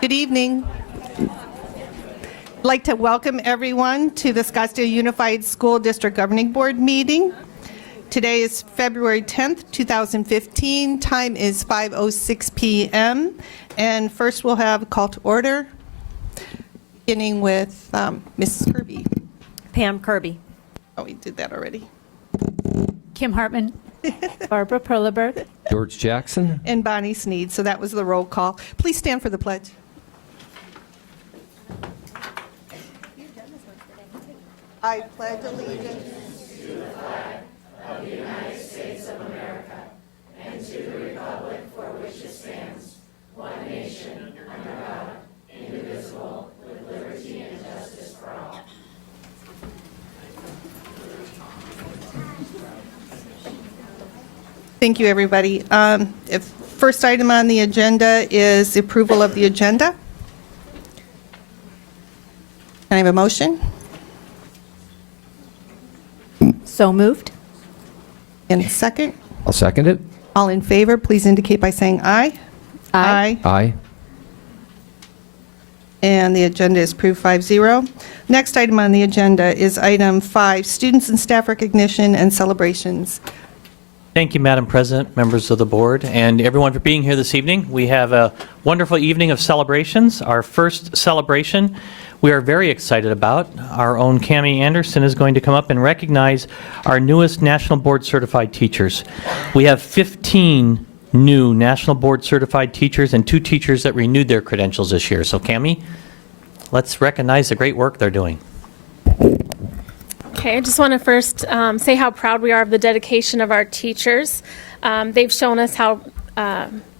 Good evening. I'd like to welcome everyone to the Scottsdale Unified School District Governing Board meeting. Today is February 10th, 2015. Time is 5:06 p.m. And first we'll have a call to order, beginning with Mrs. Kirby. Pam Kirby. Oh, we did that already. Kim Hartman. Barbara Perleberg. George Jackson. And Bonnie Sneed. So that was the roll call. Please stand for the pledge. I pledge allegiance to the flag of the United States of America and to the republic for which it stands, one nation, under God, indivisible, with liberty and justice for all. Thank you, everybody. First item on the agenda is the approval of the agenda. Can I have a motion? So moved. And a second? I'll second it. All in favor, please indicate by saying aye. Aye. Aye. And the agenda is approved 5-0. Next item on the agenda is item 5, students and staff recognition and celebrations. Thank you, Madam President, members of the board, and everyone for being here this evening. We have a wonderful evening of celebrations. Our first celebration we are very excited about. Our own Cammie Anderson is going to come up and recognize our newest National Board Certified teachers. We have 15 new National Board Certified teachers and 2 teachers that renewed their credentials this year. So Cammie, let's recognize the great work they're doing. Okay, I just want to first say how proud we are of the dedication of our teachers. They've shown us how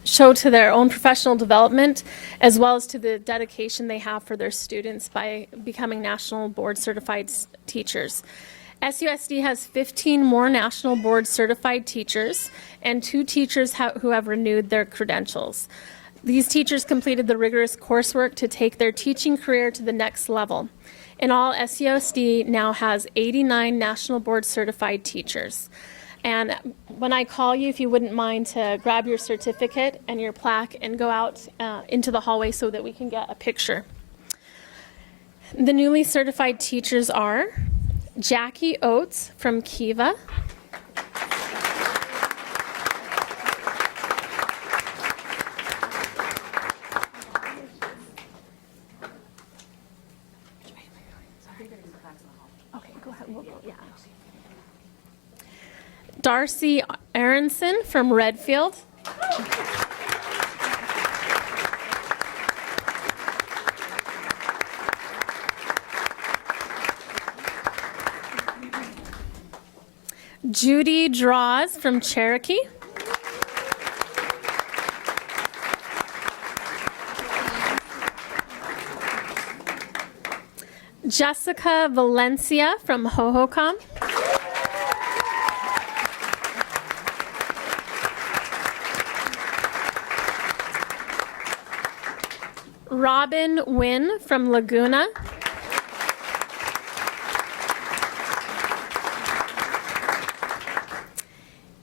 show to their own professional development as well as to the dedication they have for their students by becoming National Board Certified teachers. SUSD has 15 more National Board Certified teachers and 2 teachers who have renewed their credentials. These teachers completed the rigorous coursework to take their teaching career to the next level. In all, SUSD now has 89 National Board Certified teachers. And when I call you, if you wouldn't mind to grab your certificate and your plaque and go out into the hallway so that we can get a picture. The newly certified teachers are Jackie Oates from Kiva. Darcy Aronson from Redfield. Judy Draws from Cherokee. Jessica Valencia from Hohokam. Robin Wynn from Laguna.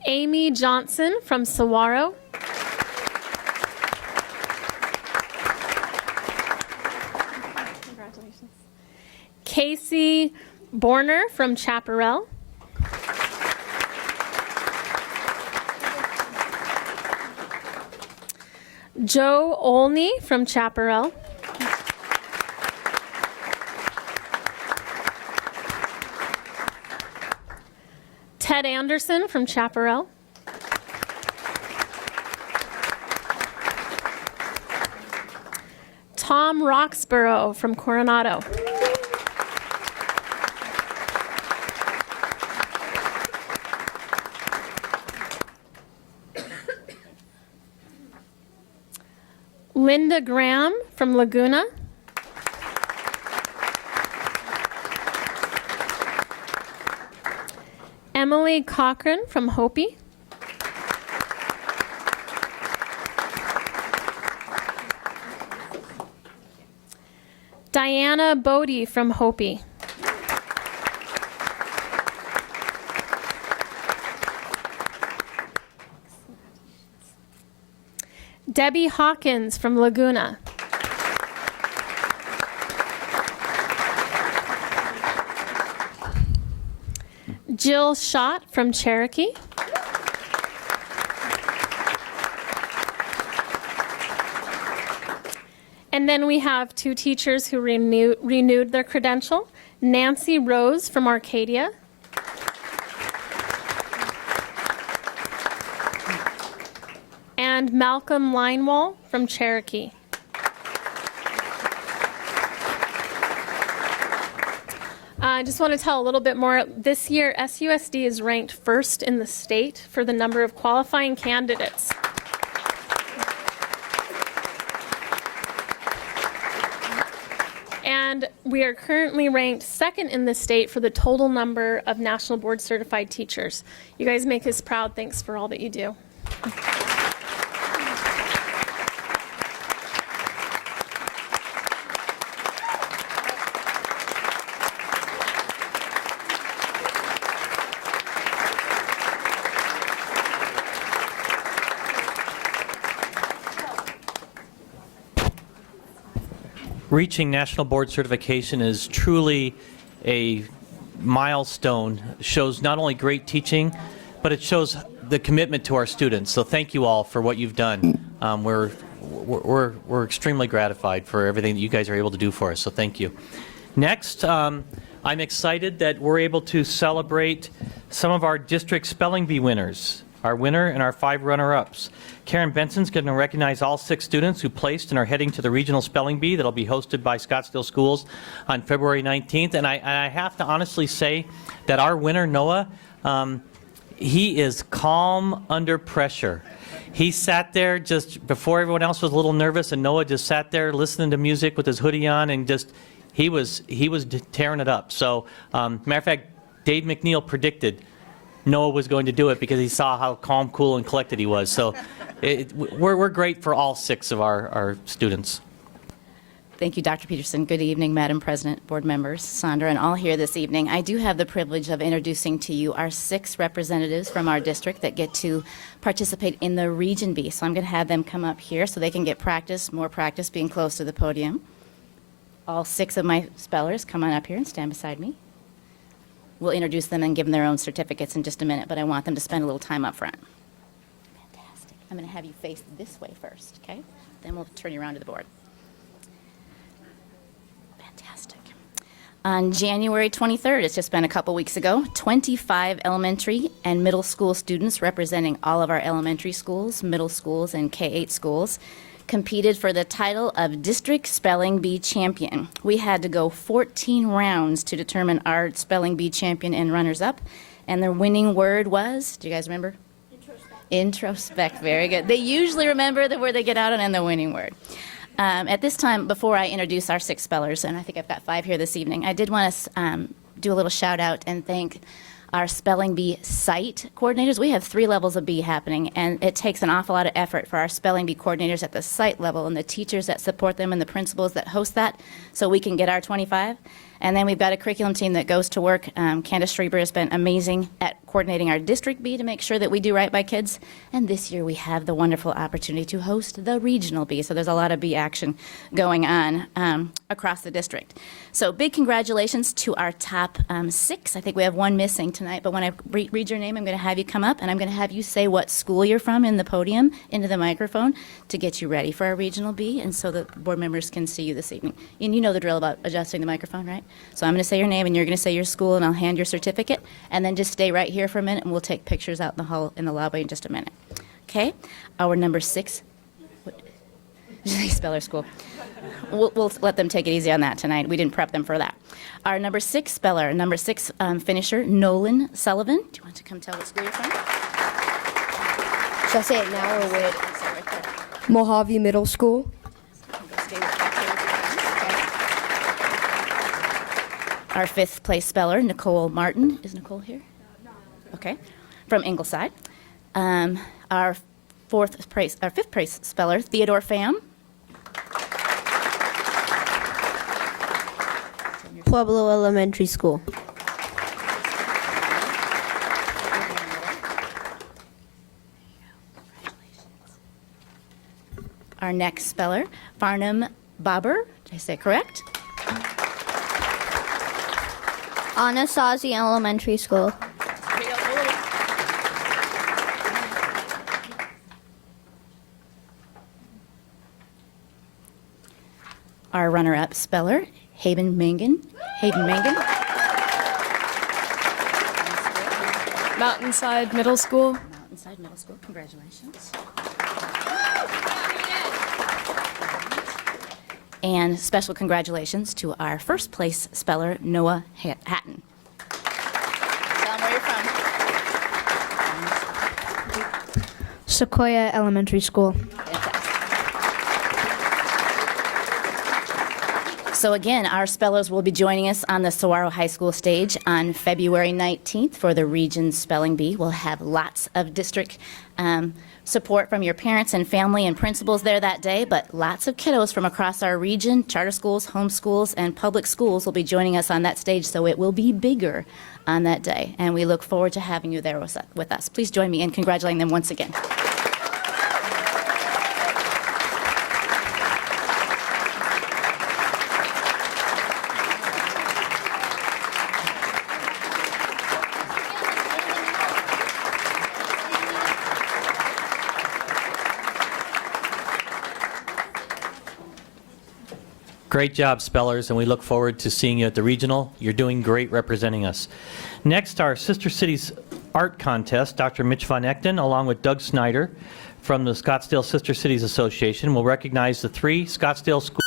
Amy Johnson from Saguaro. Congratulations. Casey Borner from Chaparral. Joe Olney from Chaparral. Ted Anderson from Chaparral. Tom Roxborough from Coronado. Linda Graham from Laguna. Emily Cochran from Hopi. Diana Bodie from Hopi. Debbie Hawkins from Laguna. Jill Schott from Cherokee. And then we have 2 teachers who renewed their credential. Nancy Rose from Arcadia. And Malcolm Linewall from Cherokee. I just want to tell a little bit more. This year, SUSD is ranked first in the state for the number of qualifying candidates. And we are currently ranked second in the state for the total number of National Board Certified teachers. You guys make us proud. Thanks for all that you do. Reaching National Board Certification is truly a milestone. Shows not only great teaching, but it shows the commitment to our students. So thank you all for what you've done. We're extremely gratified for everything that you guys are able to do for us. So thank you. Next, I'm excited that we're able to celebrate some of our district spelling bee winners. Our winner and our 5 runner-ups. Karen Benson's going to recognize all 6 students who placed and are heading to the regional spelling bee that'll be hosted by Scottsdale Schools on February 19th. And I have to honestly say that our winner, Noah, he is calm under pressure. He sat there just before everyone else was a little nervous, and Noah just sat there listening to music with his hoodie on, and just he was tearing it up. So, matter of fact, Dave McNeil predicted Noah was going to do it because he saw how calm, cool, and collected he was. So we're great for all 6 of our students. Thank you, Dr. Peterson. Good evening, Madam President, board members, Sandra, and all here this evening. I do have the privilege of introducing to you our 6 representatives from our district that get to participate in the Region B. So I'm going to have them come up here so they can get more practice being close to the podium. All 6 of my spellers, come on up here and stand beside me. We'll introduce them and give them their own certificates in just a minute, but I want them to spend a little time up front. Fantastic. I'm going to have you face this way first, okay? Then we'll turn you around to the board. Fantastic. On January 23rd, it's just been a couple weeks ago, 25 elementary and middle school students representing all of our elementary schools, middle schools, and K-8 schools competed for the title of District Spelling Bee Champion. We had to go 14 rounds to determine our Spelling Bee Champion and runners-up, and the winning word was, do you guys remember? Introspect. Very good. They usually remember the word they get out on and the winning word. At this time, before I introduce our 6 spellers, and I think I've got 5 here this evening, I did want to do a little shout out and thank our spelling bee site coordinators. We have 3 levels of bee happening, and it takes an awful lot of effort for our spelling bee coordinators at the site level and the teachers that support them and the principals that host that so we can get our 25. And then we've got a curriculum team that goes to work. Candace Schreiber has been amazing at coordinating our district bee to make sure that we do right by kids. And this year we have the wonderful opportunity to host the regional bee. So there's a lot of bee action going on across the district. So big congratulations to our top 6. I think we have 1 missing tonight, but when I read your name, I'm going to have you come up and I'm going to have you say what school you're from in the podium into the microphone to get you ready for our regional bee and so that board members can see you this evening. And you know the drill about adjusting the microphone, right? So I'm going to say your name, and you're going to say your school, and I'll hand your certificate, and then just stay right here for a minute, and we'll take pictures out in the hall in the lobby in just a minute. Okay? Our number 6, speller school. We'll let them take it easy on that tonight. We didn't prep them for that. Our number 6 speller, number 6 finisher, Nolan Sullivan. Do you want to come tell what school you're from? Should I say it now or wait? Right there. Mojave Middle School. Stay back here. Our 5th place speller, Nicole Martin. Is Nicole here? No. Okay. From Ingleside. Our 5th place speller, Theodore Pham. Pueblo Elementary School. Our next speller, Farnham Bobber. Did I say it correct? Anasazi Elementary School. Our runner-up speller, Hayden Mangan. Mountainside Middle School. Mountainside Middle School, congratulations. And special congratulations to our first place speller, Noah Hatton. Tell them where you're from. Sequoia Elementary School. So again, our spellers will be joining us on the Saguaro High School stage on February 19th for the Region Spelling Bee. We'll have lots of district support from your parents and family and principals there that day, but lots of kiddos from across our region, charter schools, home schools, and public schools will be joining us on that stage, so it will be bigger on that day. And we look forward to having you there with us. Please join me in congratulating them once again. Great job, spellers, and we look forward to seeing you at the regional. You're doing great representing us. Next, our Sister Cities Art Contest. Dr. Mitch Von Echten, along with Doug Snyder from the Scottsdale Sister Cities Association, will recognize the 3 Scottsdale schools,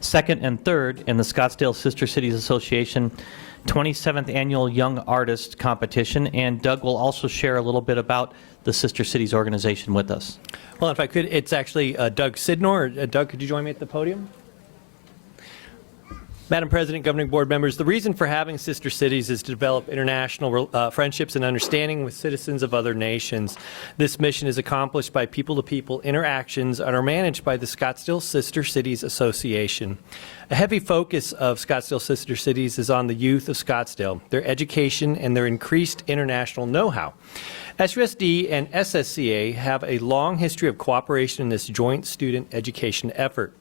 second and third in the Scottsdale Sister Cities Association 27th Annual Young Artist Competition, and Doug will also share a little bit about the Sister Cities organization with us. Well, if I could, it's actually Doug Sidnor. Doug, could you join me at the podium? Madam President, governing board members, the reason for having Sister Cities is to develop international friendships and understanding with citizens of other nations. This mission is accomplished by people-to-people interactions and are managed by the Scottsdale Sister Cities Association. A heavy focus of Scottsdale Sister Cities is on the youth of Scottsdale, their education, and their increased international know-how. SUSD and SSCA have a long history of cooperation in this joint student education effort.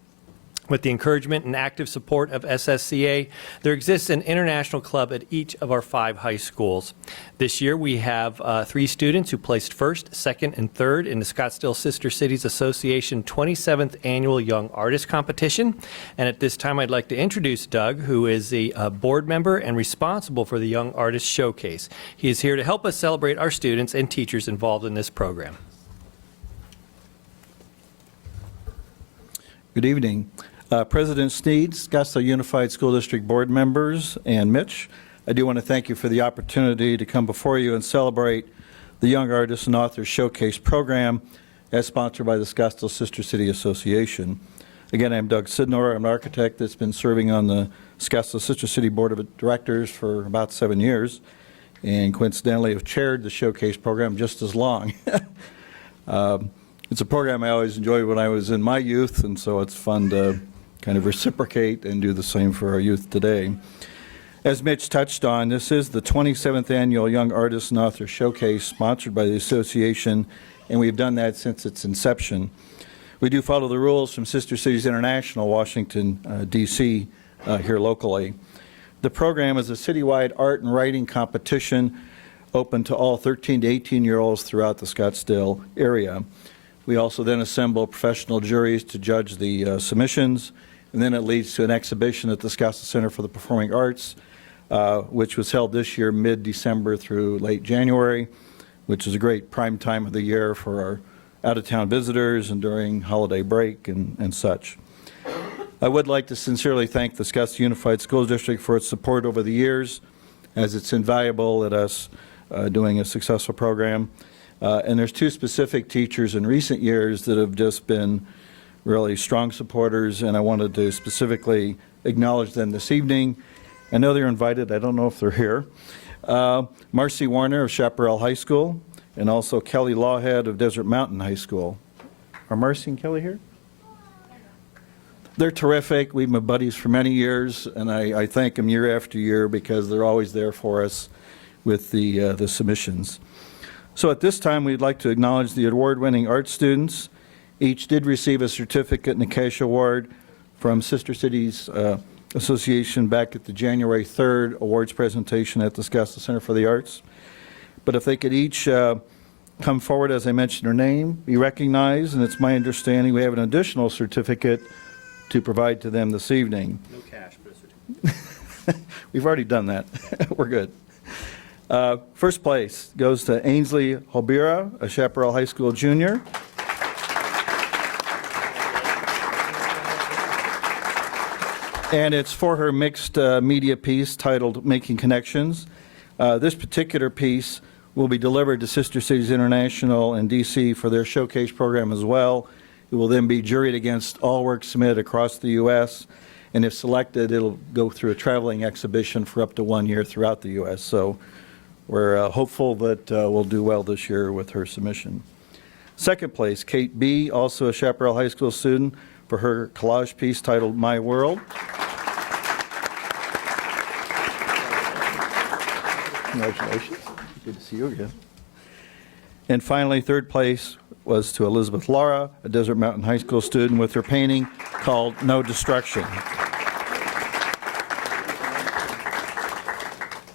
With the encouragement and active support of SSCA, there exists an international club at each of our 5 high schools. This year we have 3 students who placed first, second, and third in the Scottsdale Sister Cities Association 27th Annual Young Artist Competition. And at this time I'd like to introduce Doug, who is a board member and responsible for the Young Artist Showcase. He is here to help us celebrate our students and teachers involved in this program. Good evening. President Sneed, Scottsdale Unified School District board members, and Mitch, I do want to thank you for the opportunity to come before you and celebrate the Young Artists and Authors Showcase program as sponsored by the Scottsdale Sister City Association. Again, I'm Doug Sidnor. I'm an architect that's been serving on the Scottsdale Sister City Board of Directors for about 7 years, and coincidentally have chaired the Showcase program just as long. It's a program I always enjoyed when I was in my youth, and so it's fun to kind of reciprocate and do the same for our youth today. As Mitch touched on, this is the 27th Annual Young Artists and Authors Showcase sponsored by the association, and we've done that since its inception. We do follow the rules from Sister Cities International, Washington, D.C., here locally. The program is a citywide art and writing competition open to all 13 to 18-year-olds throughout the Scottsdale area. We also then assemble professional juries to judge the submissions, and then it leads to an exhibition at the Scottsdale Center for the Performing Arts, which was held this year mid-December through late January, which is a great prime time of the year for our out-of-town visitors and during holiday break and such. I would like to sincerely thank the Scottsdale Unified School District for its support over the years, as it's invaluable at us doing a successful program. And there's 2 specific teachers in recent years that have just been really strong supporters, and I wanted to specifically acknowledge them this evening. I know they're invited. I don't know if they're here. Marcy Warner of Chaparral High School, and also Kelly Lawhead of Desert Mountain High School. Are Marcy and Kelly here? They're terrific. We've been buddies for many years, and I thank them year after year because they're always there for us with the submissions. So at this time, we'd like to acknowledge the award-winning art students. Each did receive a certificate and a cash award from Sister Cities Association back at the January 3rd awards presentation at the Scottsdale Center for the Arts. But if they could each come forward, as I mentioned their name, be recognized, and it's my understanding we have an additional certificate to provide to them this evening. No cash, but a certificate. We've already done that. We're good. First place goes to Ainsley Holbira, a Chaparral High School junior. And it's for her mixed media piece titled Making Connections. This particular piece will be delivered to Sister Cities International in D.C. for their showcase program as well. It will then be juried against all work submitted across the U.S., and if selected, it'll go through a traveling exhibition for up to 1 year throughout the U.S. So we're hopeful that we'll do well this year with her submission. Second place, Kate B., also a Chaparral High School student, for her collage piece titled My World. Congratulations. Good to see you again. And finally, third place was to Elizabeth Lara, a Desert Mountain High School student, with her painting called No Destruction.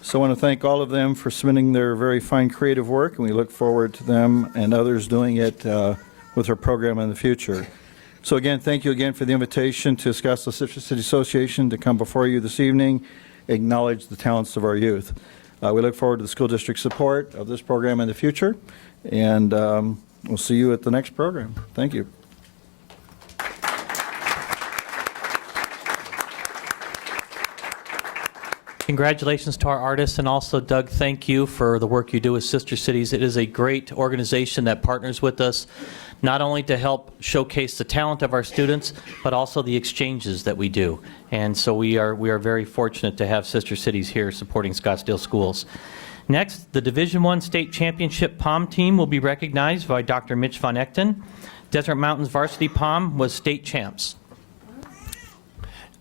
So I want to thank all of them for submitting their very fine creative work, and we look forward to them and others doing it with our program in the future. So again, thank you again for the invitation to Scottsdale Citrus City Association to come before you this evening, acknowledge the talents of our youth. We look forward to the school district support of this program in the future, and we'll see you at the next program. Thank you. Congratulations to our artists, and also, Doug, thank you for the work you do with Sister Cities. It is a great organization that partners with us, not only to help showcase the talent of our students, but also the exchanges that we do. And so we are very fortunate to have Sister Cities here supporting Scottsdale schools. Next, the Division I State Championship POM team will be recognized by Dr. Mitch Von Echten. Desert Mountains varsity POM was state champs.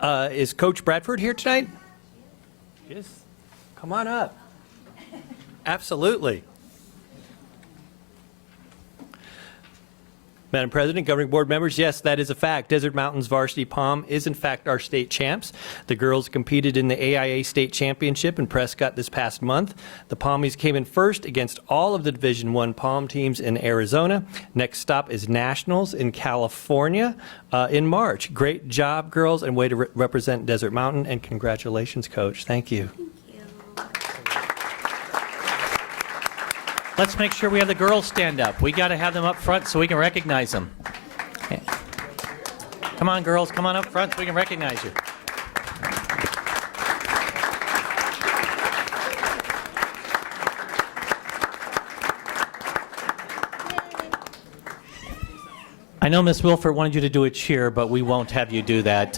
Is Coach Bradford here tonight? Yes. Come on up. Absolutely. Madam President, governing board members, yes, that is a fact. Desert Mountains varsity POM is in fact our state champs. The girls competed in the AIA State Championship in Prescott this past month. The Pommies came in first against all of the Division I POM teams in Arizona. Next stop is Nationals in California in March. Great job, girls, and way to represent Desert Mountain, and congratulations, Coach. Thank you. Let's make sure we have the girls stand up. We got to have them up front so we can recognize them. Come on, girls, come on up front so we can recognize you. I know Miss Wilford wanted you to do a cheer, but we won't have you do that.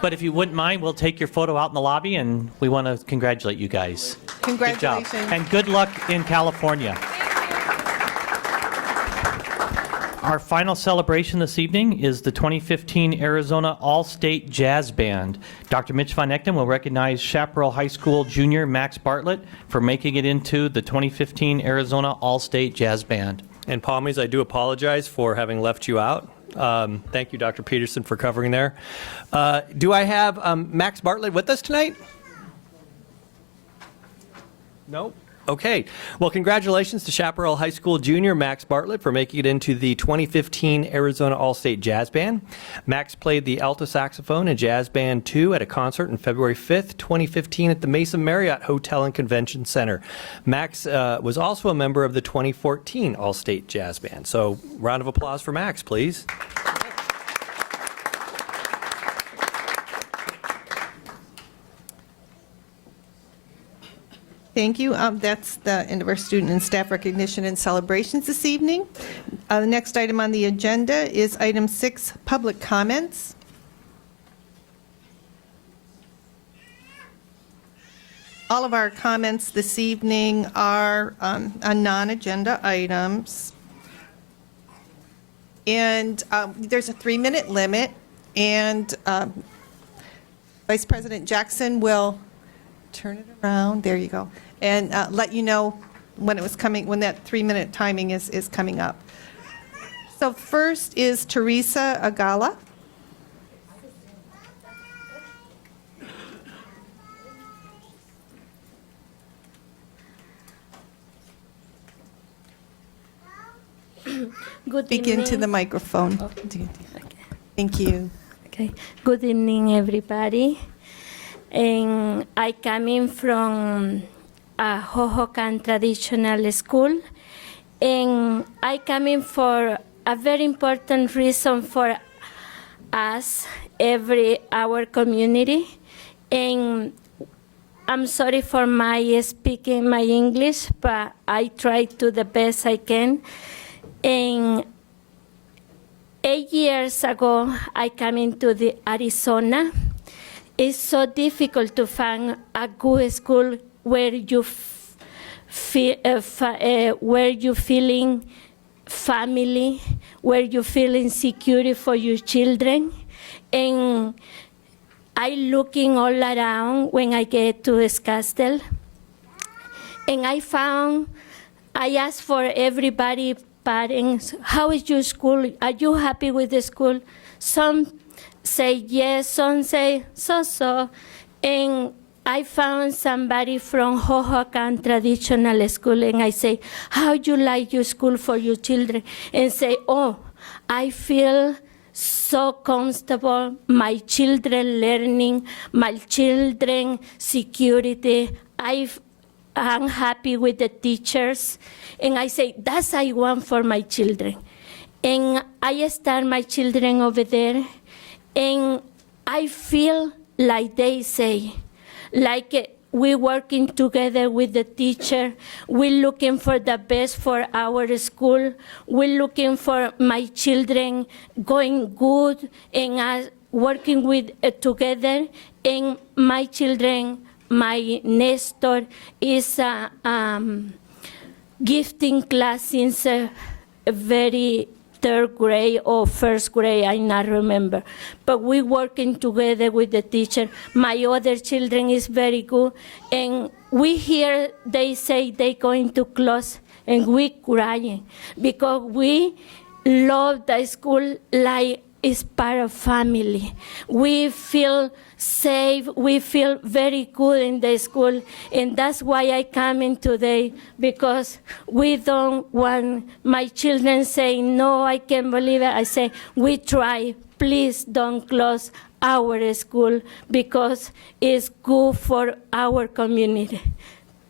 But if you wouldn't mind, we'll take your photo out in the lobby, and we want to congratulate you guys. Congratulations. Good job. And good luck in California. Our final celebration this evening is the 2015 Arizona All-State Jazz Band. Dr. Mitch Von Echten will recognize Chaparral High School junior Max Bartlett for making it into the 2015 Arizona All-State Jazz Band. And Pommies, I do apologize for having left you out. Thank you, Dr. Peterson, for covering there. Do I have Max Bartlett with us tonight? No? Okay. Well, congratulations to Chaparral High School junior Max Bartlett for making it into the 2015 Arizona All-State Jazz Band. Max played the alto saxophone in Jazz Band 2 at a concert on February 5th, 2015 at the Mesa Marriott Hotel and Convention Center. Max was also a member of the 2014 All-State Jazz Band. So, round of applause for Max, please. Thank you. That's the end of our student and staff recognition and celebrations this evening. The next item on the agenda is item 6, public comments. All of our comments this evening are on non-agenda items. And there's a 3-minute limit, and Vice President Jackson will turn it around. There you go. And let you know when it was coming, when that 3-minute timing is coming up. So first is Teresa Gala. Good Speak into evening. the microphone. Thank you. Okay. Good evening, everybody. And I coming from a Hohokam traditional school, and I coming for a very important reason for us, our community. And I'm sorry for my speaking my English, but I try to the best I can. And 8 years ago, I came into the Arizona. It's so difficult to find a good school where you where you feeling family, where you feeling security for your children. And I looking all around when I get to Scottsdale, and I asked for everybody, parents, how is your school? Are you happy with the school? Some say yes, some say so. And I found somebody from Hohokam Traditional School, and I say, how you like your school for your children? And say, oh, I feel so comfortable, my children learning, my children security. I'm happy with the teachers. And I say, that's I want for my children. And I start my children over there, and I feel like they say, like we're working together with the teacher. We're looking for the best for our school. We're looking for my children going good and us working with together. And my children, my Nestor is gifting class since very third grade or first grade, I not remember. But we working together with the teacher. My other children is very good. And we hear they say they going to close, and we crying because we love the school like it's part of family. We feel safe, we feel very good in the school, and that's why I come in today, because we don't want my children saying, no, I can't believe it. I say, we try, please don't close our school, because it's good for our community.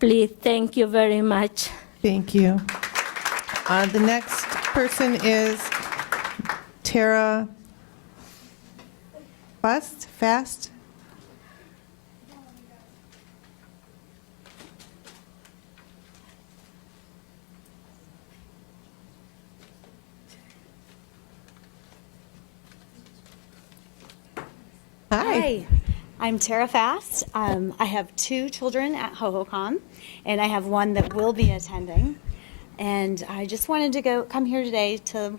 Please, thank you very much. Thank you. The next person is Tara Fast. Hi, I'm Tara Fast. I have 2 children at Hohokam, and I have one that will be attending. And I just wanted to come here today to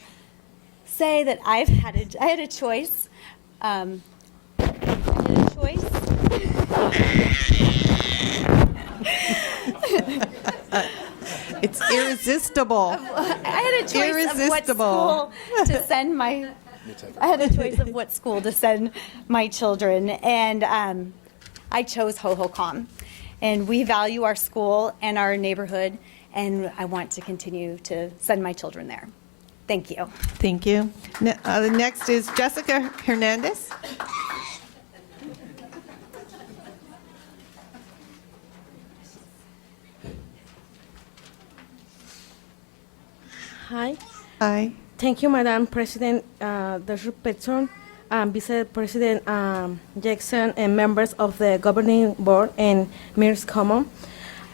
say that I had a choice. It's irresistible. I had a choice of what school to send my. I had a choice of what school to send my children, and I chose Hohokam. And we value our school and our neighborhood, and I want to continue to send my children there. Thank you. Thank you. The next is Jessica Hernandez. Hi. Hi. Thank you, Madam President, Dr. Petson, Vice President Jackson, and members of the Governing Board and Mayor's Common.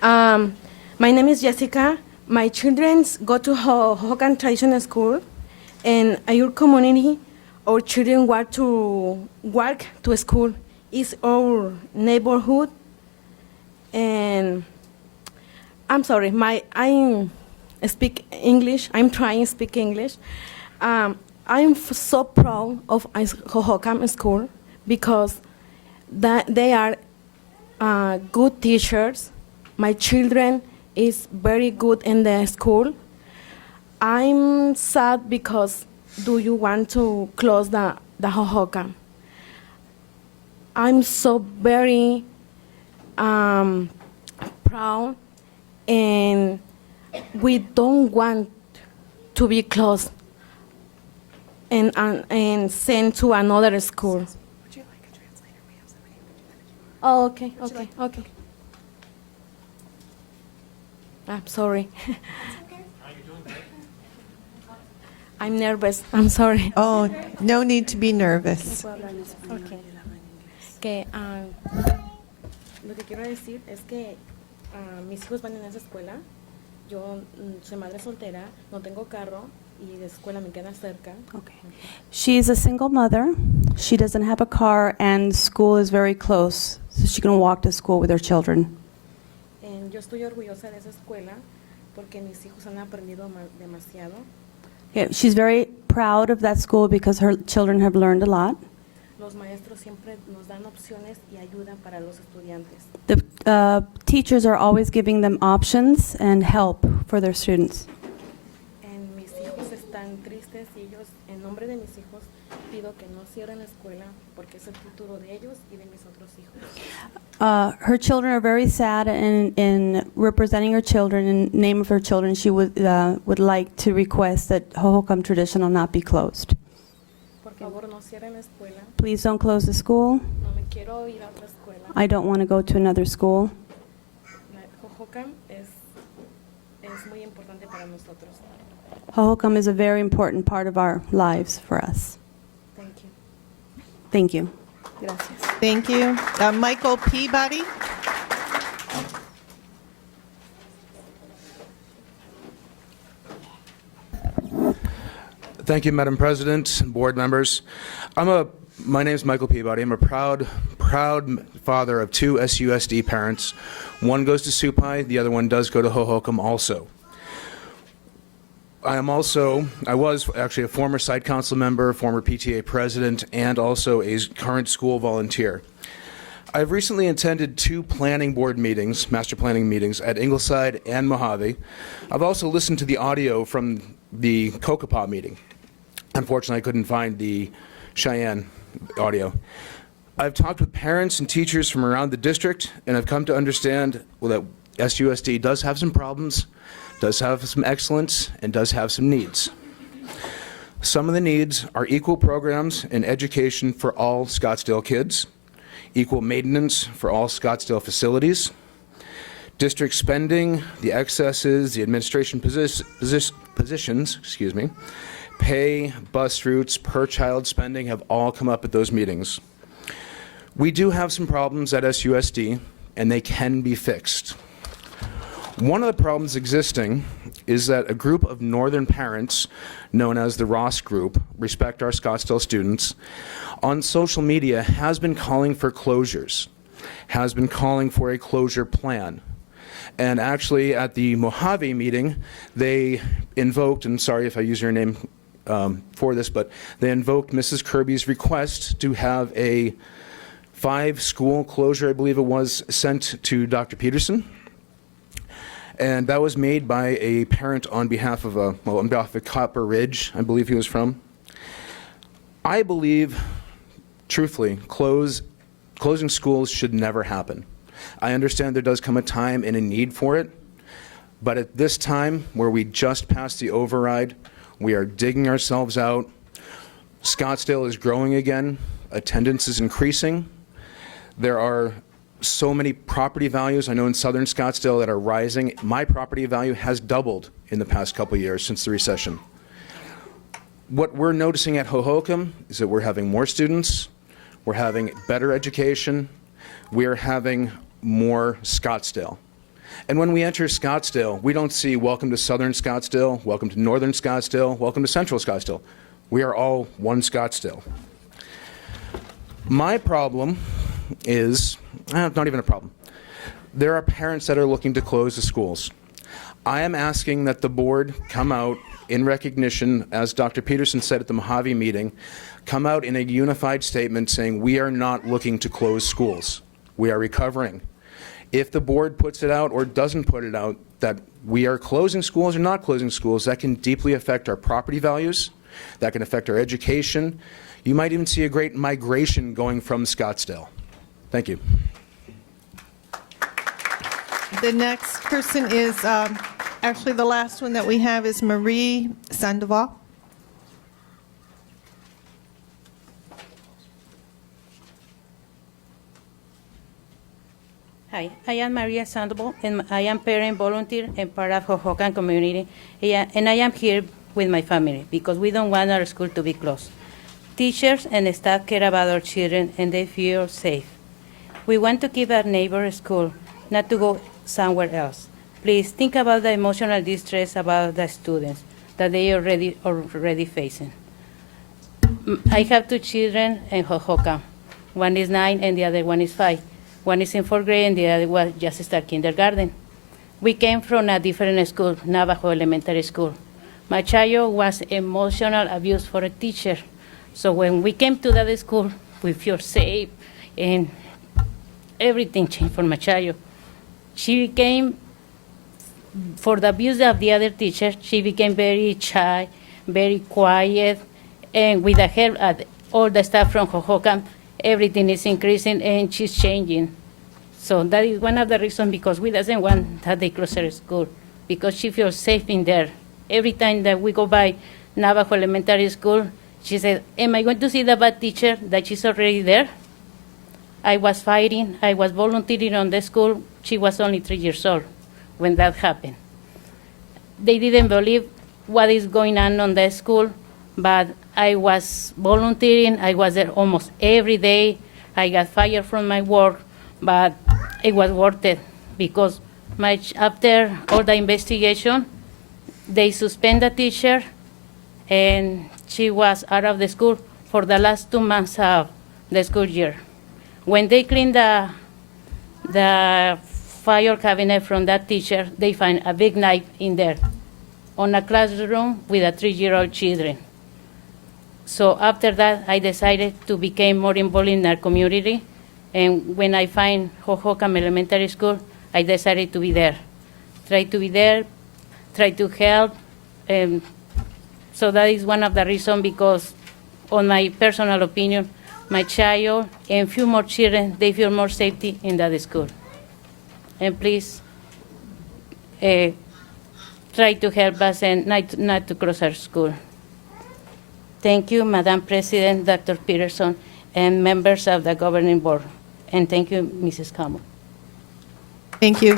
My name is Jessica. My children go to Hohokam Traditional School, and our community, our children want to work to school. It's our neighborhood, and I'm sorry, I speak English. I'm trying to speak English. I'm so proud of Hohokam School because they are good teachers. My children is very good in the school. I'm sad because do you want to close the Hohokam? I'm so very proud, and we don't want to be closed. and sent to another school. Would you like a translator? We have somebody who would do that. Oh, okay. I'm sorry. I'm nervous. I'm sorry. Oh, no need to be nervous. Okay. Que, lo que quiero decir es que mis hijos van en esa escuela. Yo soy madre soltera, no tengo carro y la escuela me queda cerca. Okay. She's a single mother. She doesn't have a car, and school is very close, so she can walk to school with her children. Yo estoy orgullosa de esa escuela porque mis hijos han aprendido demasiado. Yeah, she's very proud of that school because her children have learned a lot. Los maestros siempre nos dan opciones y ayuda para los estudiantes. The teachers are always giving them options and help for their students. Mis hijos están tristes y ellos, en nombre de mis hijos, pido que no cierren la escuela porque es el futuro de ellos y de mis otros hijos. Her children are very sad, and in representing her children, in name of her children, she would like to request that Hohokam Traditional not be closed. Por favor, no cierren la escuela. Please don't close the school. No me quiero ir a otra escuela. I don't want to go to another school. Hohokam es muy importante para nosotros. Hohokam is a very important part of our lives for us. Thank you. Thank you. Gracias. Thank you. Michael Peabody. Thank you, Madam President, board members. My name is Michael Peabody. I'm a proud father of two SUSD parents. One goes to Supai, the other one does go to Hohokam also. I was actually a former site council member, former PTA president, and also a current school volunteer. I've recently attended two planning board meetings, master planning meetings, at Ingleside and Mojave. I've also listened to the audio from the Kokopah meeting. Unfortunately, I couldn't find the Cheyenne audio. I've talked with parents and teachers from around the district, and I've come to understand that SUSD does have some problems, does have some excellence, and does have some needs. Some of the needs are equal programs in education for all Scottsdale kids, equal maintenance for all Scottsdale facilities, district spending, the excesses, the administration positions, pay, bus routes, per child spending have all come up at those meetings. We do have some problems at SUSD, and they can be fixed. One of the problems existing is that a group of northern parents, known as the Ross Group, Respect Our Scottsdale Students, on social media has been calling for closures, has been calling for a closure plan. And actually at the Mojave meeting, they invoked, and sorry if I use your name for this, but they invoked Mrs. Kirby's request to have a 5-school closure, I believe it was, sent to Dr. Peterson. And that was made by a parent on behalf of Copper Ridge, I believe he was from. I believe, truthfully, closing schools should never happen. I understand there does come a time and a need for it, but at this time, where we just passed the override, we are digging ourselves out. Scottsdale is growing again. Attendance is increasing. There are so many property values, I know in southern Scottsdale, that are rising. My property value has doubled in the past couple of years since the recession. What we're noticing at Hohokam is that we're having more students, we're having better education, we're having more Scottsdale. And when we enter Scottsdale, we don't see welcome to southern Scottsdale, welcome to northern Scottsdale, welcome to central Scottsdale. We are all one Scottsdale. My problem is, not even a problem. There are parents that are looking to close the schools. I am asking that the board come out in recognition, as Dr. Peterson said at the Mojave meeting, come out in a unified statement saying we are not looking to close schools. We are recovering. If the board puts it out or doesn't put it out that we are closing schools or not closing schools, that can deeply affect our property values, that can affect our education. You might even see a great migration going from Scottsdale. Thank you. The next person is, actually the last one that we have is Marie Sundvall. Hi, I am Maria Sundvall, and I am parent volunteer and part of Hohokan community. And I am here with my family because we don't want our school to be closed. Teachers and staff care about our children and they feel safe. We want to keep our neighbor school, not to go somewhere else. Please think about the emotional distress about the students that they are already facing. I have 2 children in Hohokan. One is 9 and the other one is 5. One is in 4th grade and the other one just started kindergarten. We came from a different school, Navajo Elementary School. My child was emotional abuse for a teacher. So when we came to that school, we feel safe and everything changed for my child. She became, for the abuse of the other teacher, she became very shy, very quiet, and with the help of all the staff from Hohokan, everything is increasing and she's changing. So that is one of the reasons because we doesn't want that they close her school, because she feels safe in there. Every time that we go by Navajo Elementary School, she said, am I going to see the bad teacher that she's already there? I was fighting, I was volunteering on the school. She was only 3 years old when that happened. They didn't believe what is going on the school, but I was volunteering. I was there almost every day. I got fired from my work, but it was worth it because after all the investigation, they suspend the teacher, and she was out of the school for the last 2 months of the school year. When they cleaned the file cabinet from that teacher, they find a big knife in there on a classroom with a 3-year-old children. So after that, I decided to become more involved in our community. And when I find Hohokan Elementary School, I decided to be there. Try to be there, try to help. So that is one of the reasons because, on my personal opinion, my child and few more children, they feel more safety in that school. And please try to help us and not to close our school. Thank you, Madam President, Dr. Peterson, and members of the governing board. And thank you, Mrs. Como. Thank you.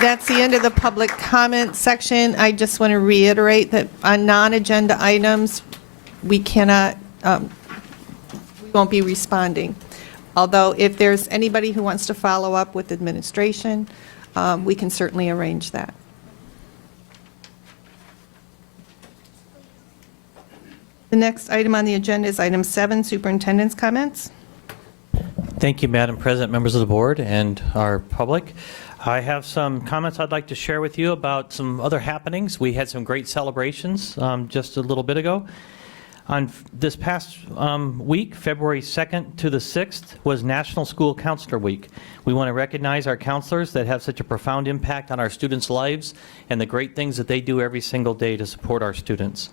That's the end of the public comment section. I just want to reiterate that on non-agenda items, we cannot, we won't be responding. Although if there's anybody who wants to follow up with administration, we can certainly arrange that. The next item on the agenda is item 7, Superintendent's Comments. Thank you, Madam President, members of the board, and our public. I have some comments I'd like to share with you about some other happenings. We had some great celebrations just a little bit ago. On this past week, February 2nd to the 6th, was National School Counselor Week. We want to recognize our counselors that have such a profound impact on our students' lives and the great things that they do every single day to support our students.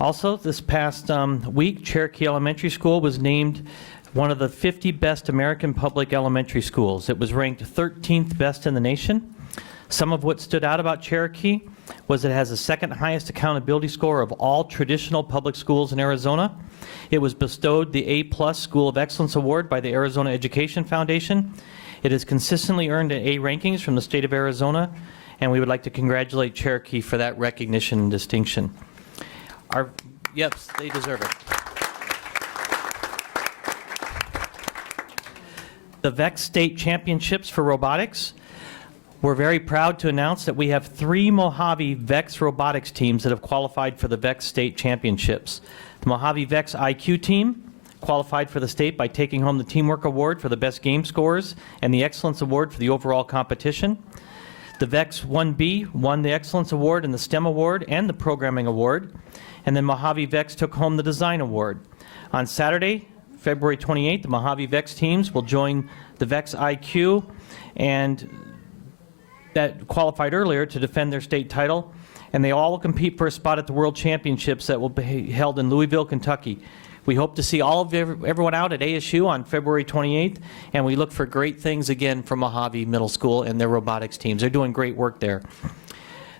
Also, this past week, Cherokee Elementary School was named one of the 50 best American public elementary schools. It was ranked 13th best in the nation. Some of what stood out about Cherokee was it has the 2nd highest accountability score of all traditional public schools in Arizona. It was bestowed the A+ School of Excellence Award by the Arizona Education Foundation. It has consistently earned an A rankings from the state of Arizona, and we would like to congratulate Cherokee for that recognition and distinction. Yes, they deserve it. The VEX State Championships for Robotics. We're very proud to announce that we have 3 Mojave VEX robotics teams that have qualified for the VEX State Championships. The Mojave VEX IQ team qualified for the state by taking home the Teamwork Award for the best game scores and the Excellence Award for the overall competition. The VEX 1B won the Excellence Award and the STEM Award and the Programming Award. And then Mojave VEX took home the Design Award. On Saturday, February 28th, the Mojave VEX teams will join the VEX IQ and that qualified earlier to defend their state title, and they all will compete for a spot at the World Championships that will be held in Louisville, Kentucky. We hope to see all of everyone out at ASU on February 28th, and we look for great things again from Mojave Middle School and their robotics teams. They're doing great work there.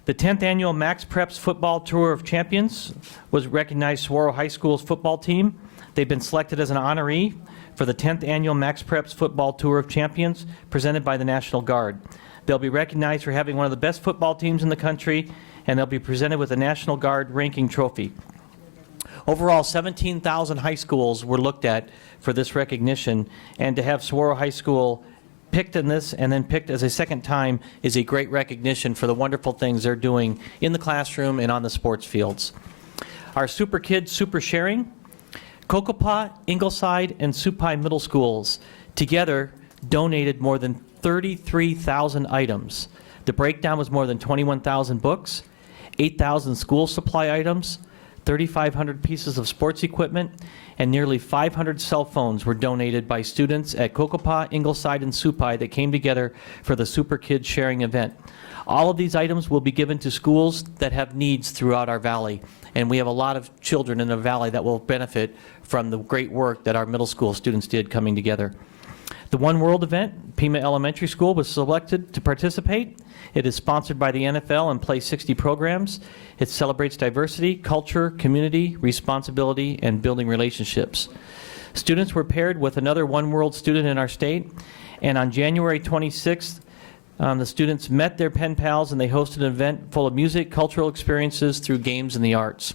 The 10th annual Max Preps Football Tour of Champions was recognized Saguaro High School's football team. They've been selected as an honoree for the 10th Annual Max Preps Football Tour of Champions presented by the National Guard. They'll be recognized for having one of the best football teams in the country, and they'll be presented with a National Guard ranking trophy. Overall, 17,000 high schools were looked at for this recognition, and to have Saguaro High School picked in this and then picked as a second time is a great recognition for the wonderful things they're doing in the classroom and on the sports fields. Our Super Kids Super Sharing, Cocopah, Ingleside, and Supai Middle Schools together donated more than 33,000 items. The breakdown was more than 21,000 books, 8,000 school supply items, 3,500 pieces of sports equipment, and nearly 500 cell phones were donated by students at Cocopah, Ingleside, and Supai that came together for the Super Kids Sharing event. All of these items will be given to schools that have needs throughout our valley, and we have a lot of children in the valley that will benefit from the great work that our middle school students did coming together. The One World event, Pima Elementary School was selected to participate. It is sponsored by the NFL and Play 60 programs. It celebrates diversity, culture, community, responsibility, and building relationships. Students were paired with another One World student in our state, and on January 26th, the students met their pen pals and they hosted an event full of music, cultural experiences through games and the arts.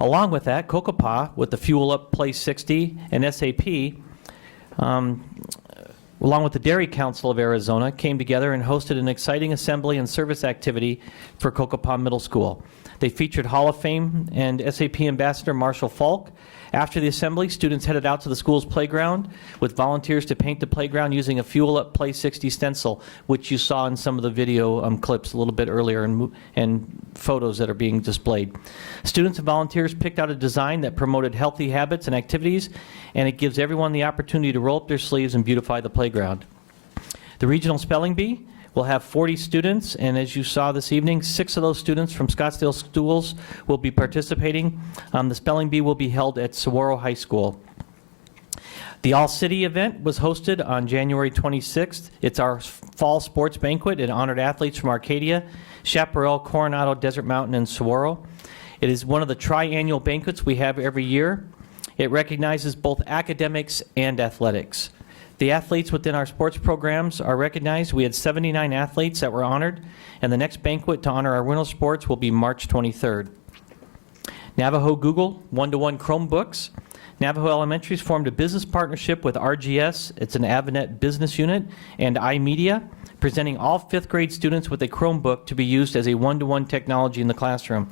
Along with that, Cocopah, with the Fuel Up Play 60 and SAP, along with the Dairy Council of Arizona, came together and hosted an exciting assembly and service activity for Cocopah Middle School. They featured Hall of Fame and SAP Ambassador Marshall Falk. After the assembly, students headed out to the school's playground with volunteers to paint the playground using a Fuel Up Play 60 stencil, which you saw in some of the video clips a little bit earlier and photos that are being displayed. Students and volunteers picked out a design that promoted healthy habits and activities, and it gives everyone the opportunity to roll up their sleeves and beautify the playground. The Regional Spelling Bee will have 40 students, and as you saw this evening, 6 of those students from Scottsdale schools will be participating. The Spelling Bee will be held at Saguaro High School. The All-City event was hosted on January 26th. It's our fall sports banquet. It honored athletes from Arcadia, Chaparral, Coronado, Desert Mountain, and Saguaro. It is one of the tri-annual banquets we have every year. It recognizes both academics and athletics. The athletes within our sports programs are recognized. We had 79 athletes that were honored, and the next banquet to honor our winter sports will be March 23rd. Navajo Google one-to-one Chromebooks. Navajo Elementary's formed a business partnership with RGS, it's an Avanet business unit, and iMedia, presenting all 5th grade students with a Chromebook to be used as a one-to-one technology in the classroom.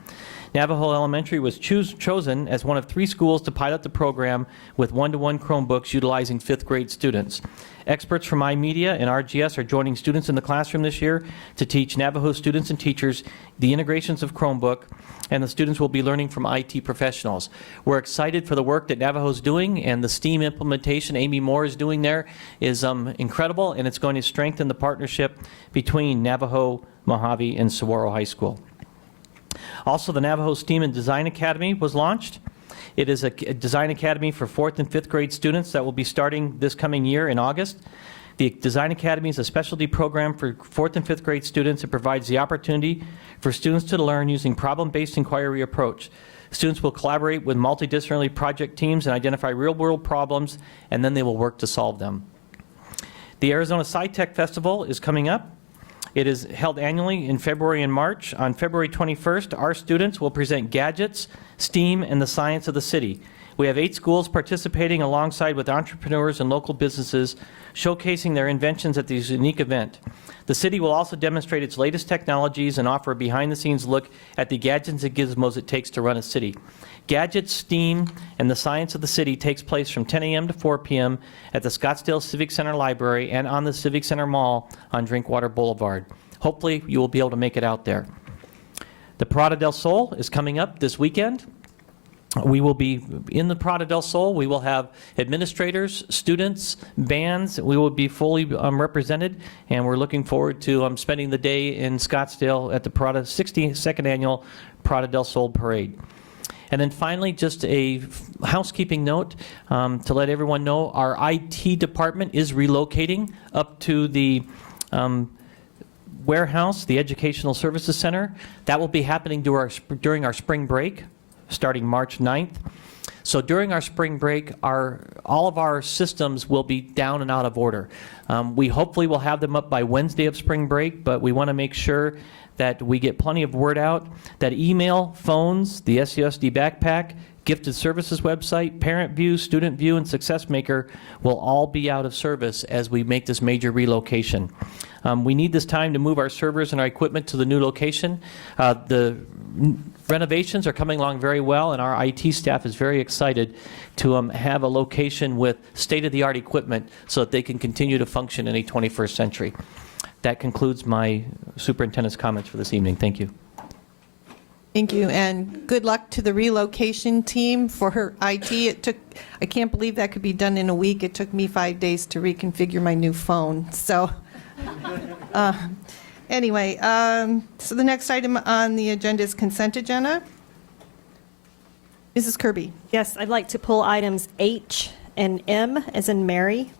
Navajo Elementary was chosen as one of 3 schools to pilot the program with one-to-one Chromebooks utilizing 5th grade students. Experts from iMedia and RGS are joining students in the classroom this year to teach Navajo students and teachers the integrations of Chromebook, and the students will be learning from IT professionals. We're excited for the work that Navajo's doing, and the STEAM implementation Amy Moore is doing there is incredible, and it's going to strengthen the partnership between Navajo, Mojave, and Saguaro High School. Also, the Navajo STEAM and Design Academy was launched. It is a design academy for 4th and 5th grade students that will be starting this coming year in August. The Design Academy is a specialty program for 4th and 5th grade students. It provides the opportunity for students to learn using problem-based inquiry approach. Students will collaborate with multidisciplinary project teams and identify real-world problems, and then they will work to solve them. The Arizona SciTech Festival is coming up. It is held annually in February and March. On February 21st, our students will present gadgets, STEAM, and the science of the city. We have 8 schools participating alongside with entrepreneurs and local businesses, showcasing their inventions at this unique event. The city will also demonstrate its latest technologies and offer a behind-the-scenes look at the gadgets and gizmos it takes to run a city. Gadgets, STEAM, and the Science of the City takes place from 10 a.m. to 4 p.m. at the Scottsdale Civic Center Library and on the Civic Center Mall on Drinkwater Boulevard. Hopefully, you will be able to make it out there. The Parada del Sol is coming up this weekend. We will be in the Parada del Sol. We will have administrators, students, bands. We will be fully represented, and we're looking forward to spending the day in Scottsdale at the 62nd Annual Parada del Sol Parade. And then finally, just a housekeeping note to let everyone know, our IT department is relocating up to the warehouse, the Educational Services Center. That will be happening during our spring break, starting March 9th. So during our spring break, all of our systems will be down and out of order. We hopefully will have them up by Wednesday of spring break, but we want to make sure that we get plenty of word out, that email, phones, the SUSD backpack, Gifted Services website, Parent View, Student View, and Success Maker will all be out of service as we make this major relocation. We need this time to move our servers and our equipment to the new location. The renovations are coming along very well, and our IT staff is very excited to have a location with state-of-the-art equipment so that they can continue to function in a 21st century. That concludes my superintendent's comments for this evening. Thank you. Thank you, and good luck to the relocation team for her IT. I can't believe that could be done in a week. It took me 5 days to reconfigure my new phone. So anyway, so the next item on the agenda is consent agenda. Mrs. Kirby. Yes, I'd like to pull items H and M as in Mary.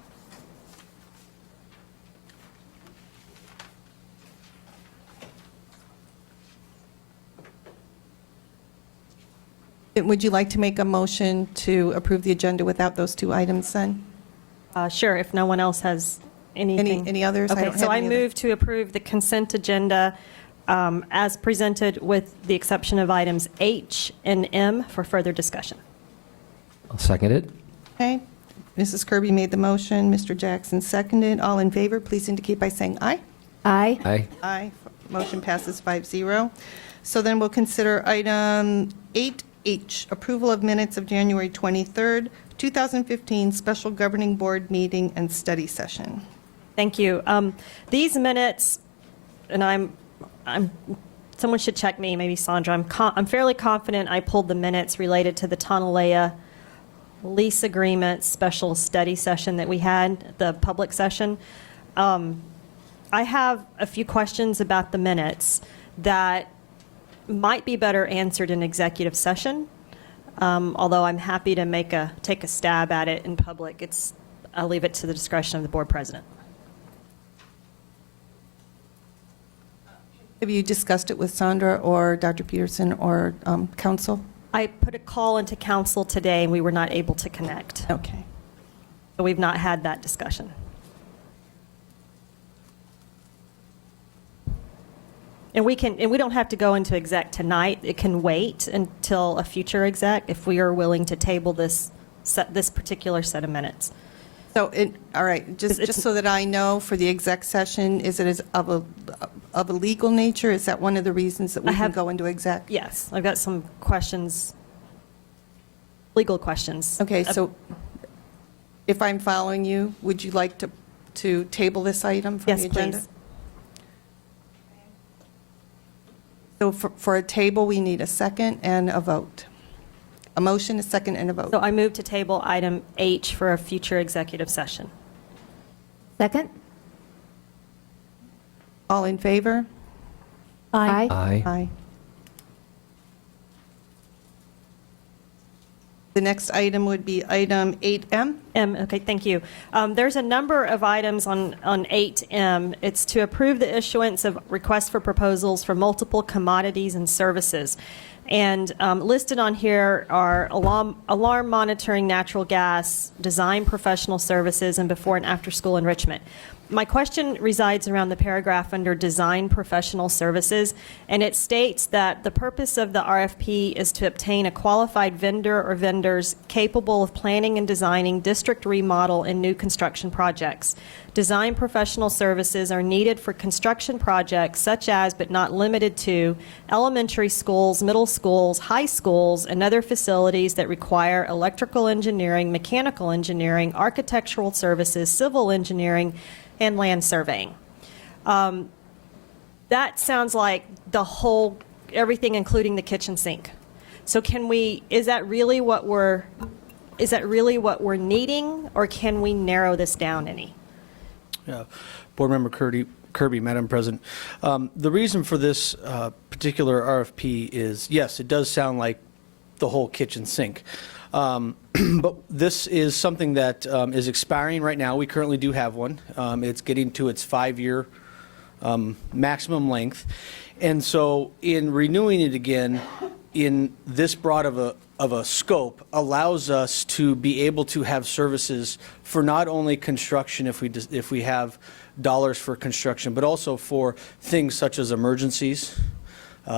Would you like to make a motion to approve the agenda without those two items then? Sure, if no one else has anything. Any others? Okay, don't so have I any other. move to approve the consent agenda as presented with the exception of items H and M for further discussion. I'll second it. Okay. Mrs. Kirby made the motion. Mr. Jackson seconded. All in favor, please indicate by saying aye. Aye. Aye. Aye. Motion passes 5-0. So then we'll consider item 8H, approval of minutes of January 23rd, 2015 special governing board meeting and study session. Thank you. These minutes, and I'm someone should check me, maybe Sandra. I'm fairly confident I pulled the minutes related to the Tonalea lease agreement special study session that we had, the public session. I have a few questions about the minutes that might be better answered in executive session, although I'm happy to take a stab at it in public. I'll leave it to the discretion of the board president. Have you discussed it with Sandra or Dr. Peterson or council? I put a call into council today, and we were not able to connect. Okay. So we've not had that discussion. And we don't have to go into exec tonight. It can wait until a future exec if we are willing to table this particular set of minutes. So, all right, just so that I know, for the exec session, is it of a legal nature? Is that one of the reasons that we can go into exec? Yes, I've got some questions, legal questions. Okay, so if I'm following you, would you like to table this item from the agenda? Yes, please. So for a table, we need a second and a vote. A motion, a second, and a vote. So I move to table item H for a future executive session. Second? All in favor? Aye. Aye. Aye. The next item would be item 8M. Okay, thank you. There's a number of items on 8M. It's to approve the issuance of requests for proposals for multiple commodities and services. And listed on here are alarm monitoring, natural gas, design professional services, and before and after school enrichment. My question resides around the paragraph under design professional services, and it states that the purpose of the RFP is to obtain a qualified vendor or vendors capable of planning and designing district remodel and new construction projects. Design professional services are needed for construction projects such as, but not limited to, elementary schools, middle schools, high schools, and other facilities that require electrical engineering, mechanical engineering, architectural services, civil engineering, and land surveying. That sounds like everything including the kitchen sink. So is that really what we're needing, or can we narrow this down any? Yeah. Board Member Kirby, Madam President. The reason for this particular RFP is, yes, it does sound like the whole kitchen sink. But this is something that is expiring right now. We currently do have one. It's getting to its 5-year maximum length. And so in renewing it again, in this broad of a scope allows us to be able to have services for not only construction if we have dollars for construction, but also for things such as emergencies,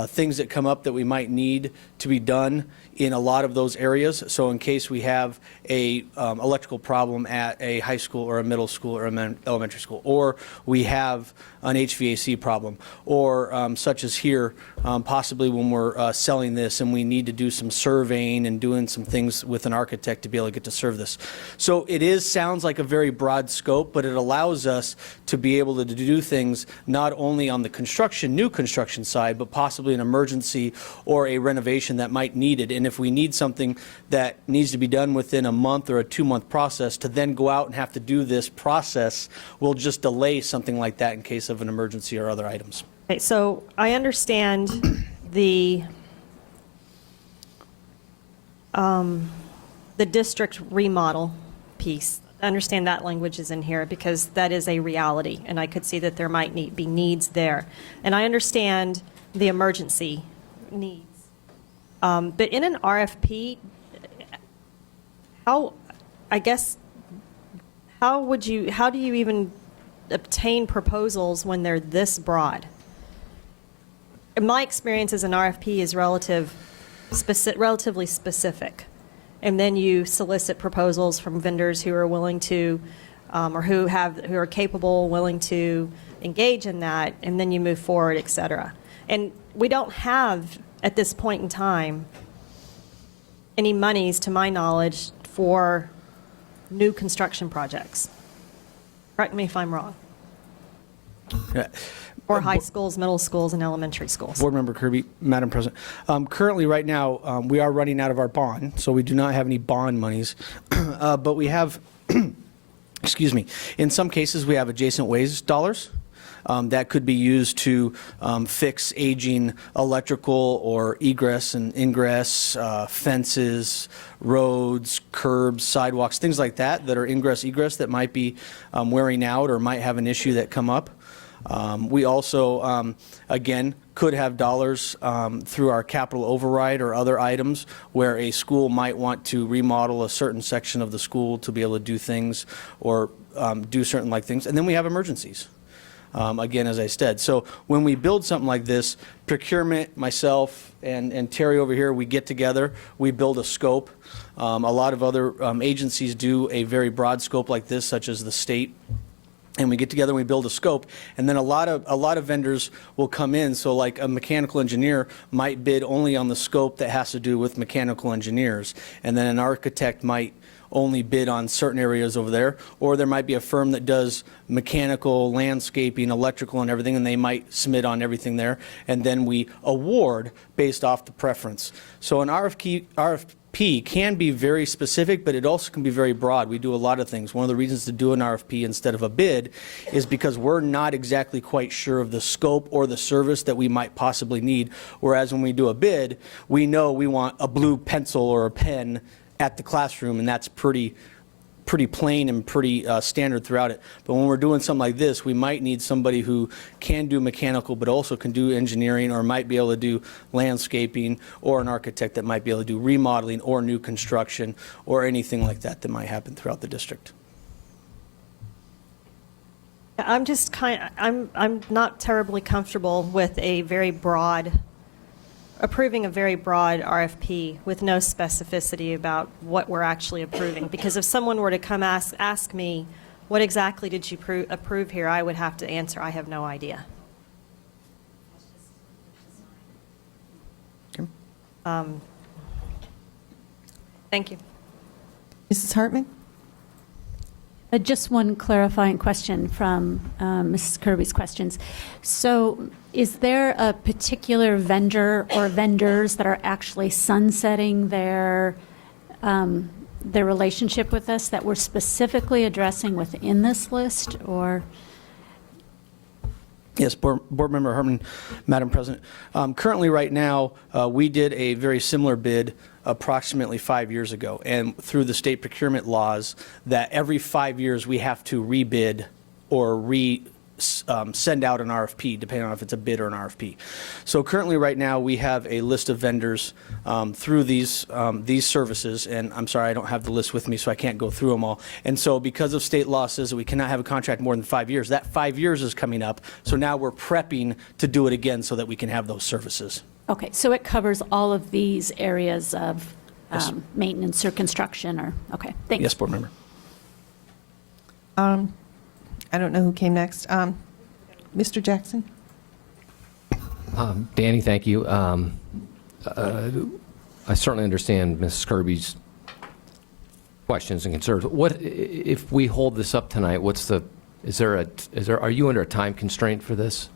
things that come up that we might need to be done in a lot of those areas. So in case we have a electrical problem at a high school or a middle school or an elementary school, or we have an HVAC problem, or such as here, possibly when we're selling this and we need to do some surveying and doing some things with an architect to be able to get to serve this. So it sounds like a very broad scope, but it allows us to be able to do things not only on the new construction side, but possibly an emergency or a renovation that might need it. And if we need something that needs to be done within a month or a 2-month process, to then go out and have to do this process will just delay something like that in case of an emergency or other items. Okay, so I understand the district remodel piece. I understand that language is in here because that is a reality, and I could see that there might be needs there. And I understand the emergency needs. But in an RFP, how do you even obtain proposals when they're this broad? My experience as an RFP is relatively specific. And then you solicit proposals from vendors who are willing to, or who are capable, willing to engage in that, and then you move forward, et cetera. And we don't have, at this point in time, any monies, to my knowledge, for new construction projects. Correct me if I'm wrong. Or high schools, middle schools, and elementary schools. Board Member Kirby, Madam President. Currently, right now, we are running out of our bond, so we do not have any bond monies. But we have, excuse me, in some cases, we have adjacent ways dollars. That could be used to fix aging electrical or egress and ingress, fences, roads, curbs, sidewalks, things like that that are ingress, egress that might be wearing out or might have an issue that come up. We also, again, could have dollars through our capital override or other items where a school might want to remodel a certain section of the school to be able to do things or do certain like things. And then we have emergencies. Again, as I said. So when we build something like this, procurement, myself, and Terry over here, we get together, we build a scope. A lot of other agencies do a very broad scope like this, such as the state. And we get together and we build a scope, and then a lot of vendors will come in. So like a mechanical engineer might bid only on the scope that has to do with mechanical engineers, and then an architect might only bid on certain areas over there, or there might be a firm that does mechanical, landscaping, electrical, and everything, and they might submit on everything there, and then we award based off the preference. So an RFP can be very specific, but it also can be very broad. We do a lot of things. One of the reasons to do an RFP instead of a bid is because we're not exactly quite sure of the scope or the service that we might possibly need, whereas when we do a bid, we know we want a blue pencil or a pen at the classroom, and that's pretty plain and pretty standard throughout it. But when we're doing something like this, we might need somebody who can do mechanical but also can do engineering, or might be able to do landscaping, or an architect that might be able to do remodeling or new construction or anything like that that might happen throughout the district. I'm just I'm not terribly comfortable with approving a very broad RFP with no specificity about what we're actually approving. Because if someone were to come ask me, what exactly did you approve here, I would have to answer, I have no idea. Okay. Thank you. Mrs. Hartman? Just one clarifying question from Mrs. Kirby's questions. So is there a particular vendor or vendors that are actually sunsetting their relationship with us that we're specifically addressing within this list, or? Yes, Board Member Hartman, Madam President. Currently, right now, we did a very similar bid approximately 5 years ago, and through the state procurement laws, that every 5 years we have to rebid or send out an RFP, depending on if it's a bid or an RFP. So currently, right now, we have a list of vendors through these services, and I'm sorry, I don't have the list with me, so I can't go through them all. And so because of state law says that we cannot have a contract more than 5 years, that 5 years is coming up, so now we're prepping to do it again so that we can have those services. Okay, so it covers all of these areas of maintenance or construction or, okay, thanks. Yes, board member. I don't know who came next. Mr. Jackson? Danny, thank you. I certainly understand Mrs. Kirby's questions and concerns. What if we hold this up tonight? Are you under a time constraint for this?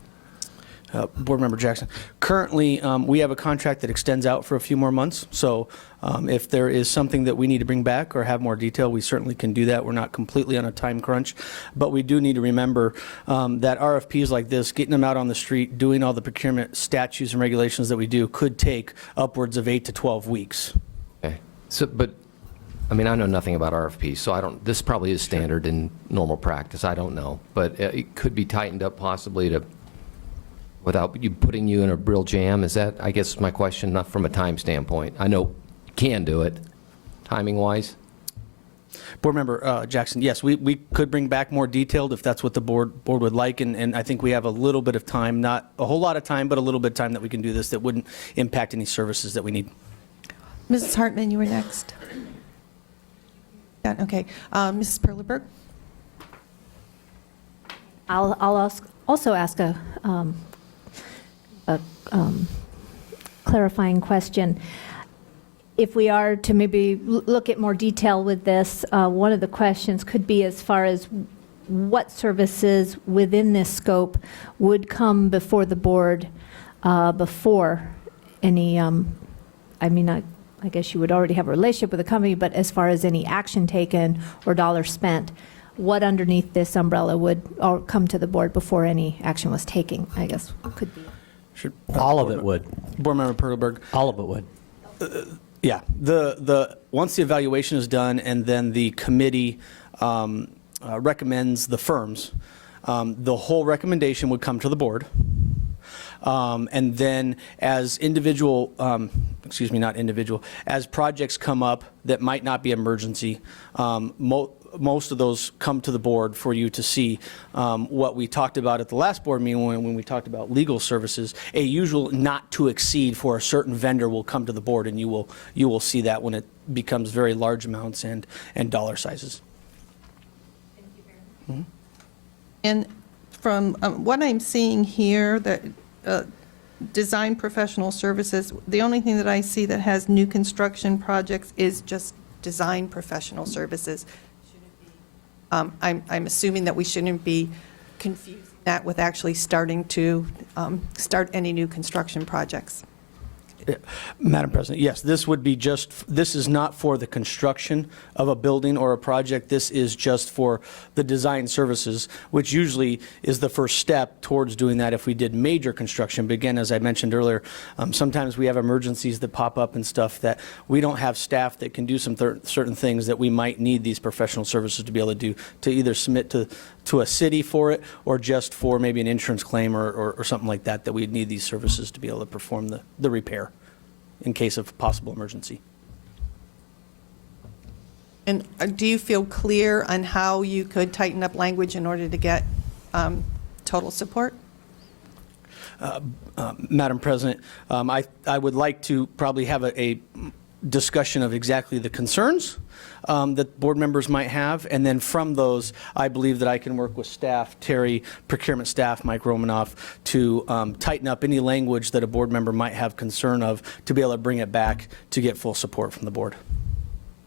Board Member Jackson. Currently, we have a contract that extends out for a few more months. So if there is something that we need to bring back or have more detail, we certainly can do that. We're not completely on a time crunch. But we do need to remember that RFPs like this, getting them out on the street, doing all the procurement statutes and regulations that we do could take upwards of 8 to 12 weeks. Okay. So, but, I mean, I know nothing about RFPs, so this probably is standard in normal practice. I don't know. But it could be tightened up possibly to, without putting you in a real jam. Is that, I guess, my question, not from a time standpoint. I know you can do it, timing-wise. Board Member Jackson, yes, we could bring back more detailed if that's what the board would like, and I think we have a little bit of time, not a whole lot of time, but a little bit of time that we can do this that wouldn't impact any services that we need. Mrs. Hartman, you were next. Yeah, okay. Mrs. Perleberg? I'll also ask a clarifying question. If we are to maybe look at more detail with this, one of the questions could be as far as what services within this scope would come before the board before any, I mean, I guess you would already have a relationship with the company, but as far as any action taken or dollars spent, what underneath this umbrella would come to the board before any action was taken, I guess, could be. Sure. All of it would. Board Member Perleberg. All of it would. Yeah, once the evaluation is done and then the committee recommends the firms, the whole recommendation would come to the board. And then as as projects come up that might not be emergency, most of those come to the board for you to see. What we talked about at the last board meeting when we talked about legal services, a usual not to exceed for a certain vendor will come to the board, and you will see that when it becomes very large amounts and dollar sizes. Thank you very much. And from what I'm seeing here, that design professional services, the only thing that I see that has new construction projects is just design professional services. I'm assuming that we shouldn't be confusing that with actually starting to start any new construction projects. Madam President, yes, this is not for the construction of a building or a project. This is just for the design services, which usually is the first step towards doing that if we did major construction. But again, as I mentioned earlier, sometimes we have emergencies that pop up and stuff that we don't have staff that can do some certain things that we might need these professional services to be able to do, to either submit to a city for it or just for maybe an insurance claim or something like that, that we'd need these services to be able to perform the repair in case of possible emergency. And do you feel clear on how you could tighten up language in order to get total support? Madam President, I would like to probably have a discussion of exactly the concerns that board members might have, and then from those, I believe that I can work with staff, Terry, procurement staff, Mike Romanoff, to tighten up any language that a board member might have concern of to be able to bring it back to get full support from the board.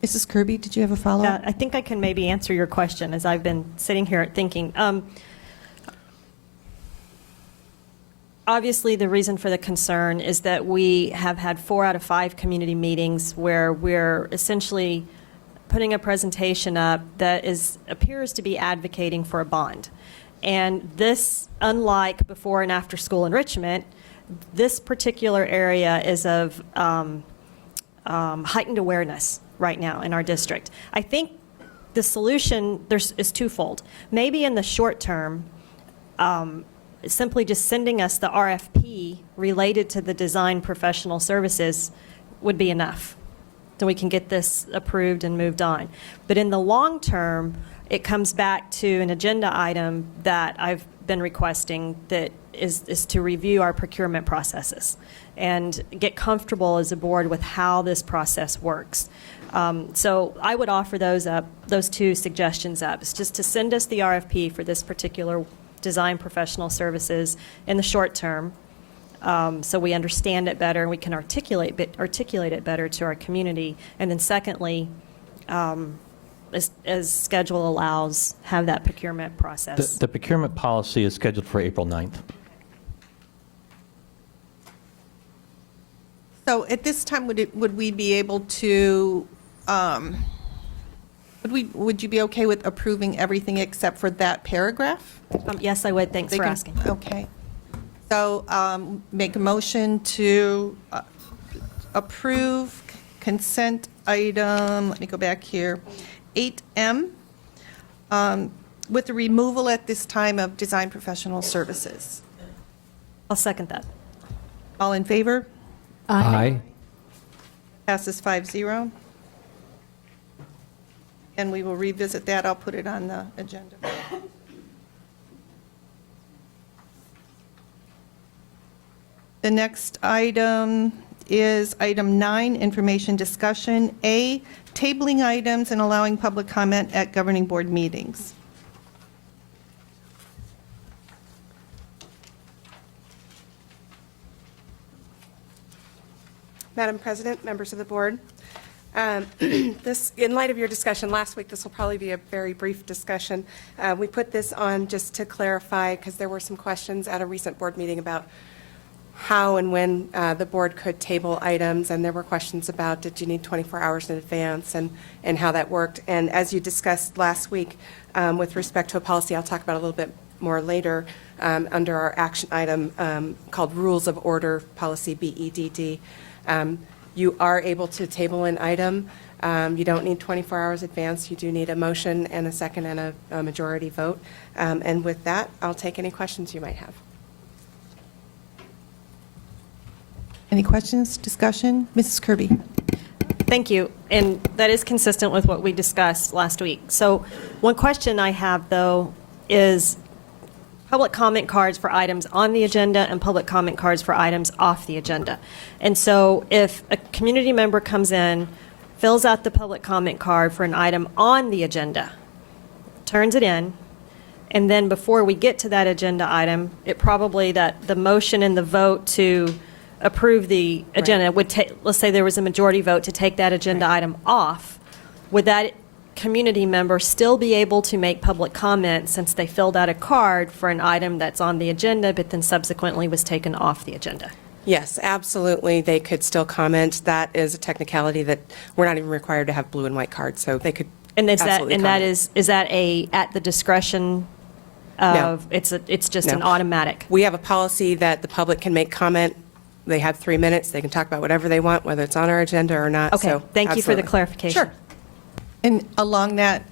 Mrs. Kirby, did you have a follow-up? I think I can maybe answer your question as I've been sitting here thinking. Obviously, the reason for the concern is that we have had 4 out of 5 community meetings where we're essentially putting a presentation up that appears to be advocating for a bond. And this, unlike before and after school enrichment, this particular area is of heightened awareness right now in our district. I think the solution is twofold. Maybe in the short term, simply just sending us the RFP related to the design professional services would be enough. Then we can get this approved and moved on. But in the long term, it comes back to an agenda item that I've been requesting that is to review our procurement processes and get comfortable as a board with how this process works. So I would offer those two suggestions up. It's just to send us the RFP for this particular design professional services in the short term, so we understand it better and we can articulate it better to our community. And then secondly, as schedule allows, have that procurement process. The procurement policy is scheduled for April 9th. So at this time, would we be able to, would you be okay with approving everything except for that paragraph? Yes, I would. Thanks for asking. Okay. So make a motion to approve consent item, let me go back here, 8M, with the removal at this time of design professional services. I'll second that. All in favor? Aye. Passes 5-0. And we will revisit that. I'll put it on the agenda. The next item is item 9, information discussion. A, tabling items and allowing public comment at governing board meetings. Madam President, members of the board, this, in light of your discussion last week, this will probably be a very brief discussion. We put this on just to clarify, because there were some questions at a recent board meeting about how and when the board could table items, and there were questions about did you need 24 hours in advance and how that worked. And as you discussed last week, with respect to a policy I'll talk about a little bit more later, under our action item called Rules of Order Policy BEDD, you are able to table an item. You don't need 24 hours advance. You do need a motion and a second and a majority vote. And with that, I'll take any questions you might have. Any questions, discussion? Mrs. Kirby. Thank you. And that is consistent with what we discussed last week. So one question I have, though, is public comment cards for items on the agenda and public comment cards for items off the agenda. And so if a community member comes in, fills out the public comment card for an item on the agenda, turns it in, and then before we get to that agenda item, it probably that the motion and the vote to approve the agenda would take, let's say there was a majority vote to take that agenda item off, would that community member still be able to make public comment since they filled out a card for an item that's on the agenda but then subsequently was taken off the agenda? Yes, absolutely. They could still comment. That is a technicality that we're not even required to have blue and white cards, so they could absolutely comment. That is that a at the discretion of it's just an automatic? We have a policy that the public can make comment. They have 3 minutes. They can talk about whatever they want, whether it's on our agenda or not. Okay, so thank you for the absolutely. clarification. Sure. And along that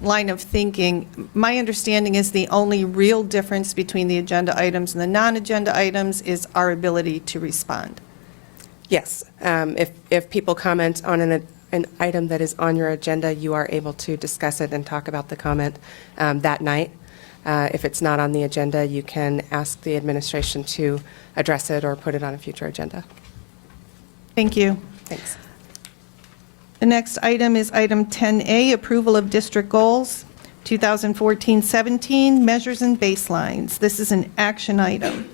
line of thinking, my understanding is the only real difference between the agenda items and the non-agenda items is our ability to respond. Yes. If people comment on an item that is on your agenda, you are able to discuss it and talk about the comment that night. If it's not on the agenda, you can ask the administration to address it or put it on a future agenda. Thank you. Thanks. The next item is item 10A, approval of district goals, 2014-17, measures and baselines. This is an action item.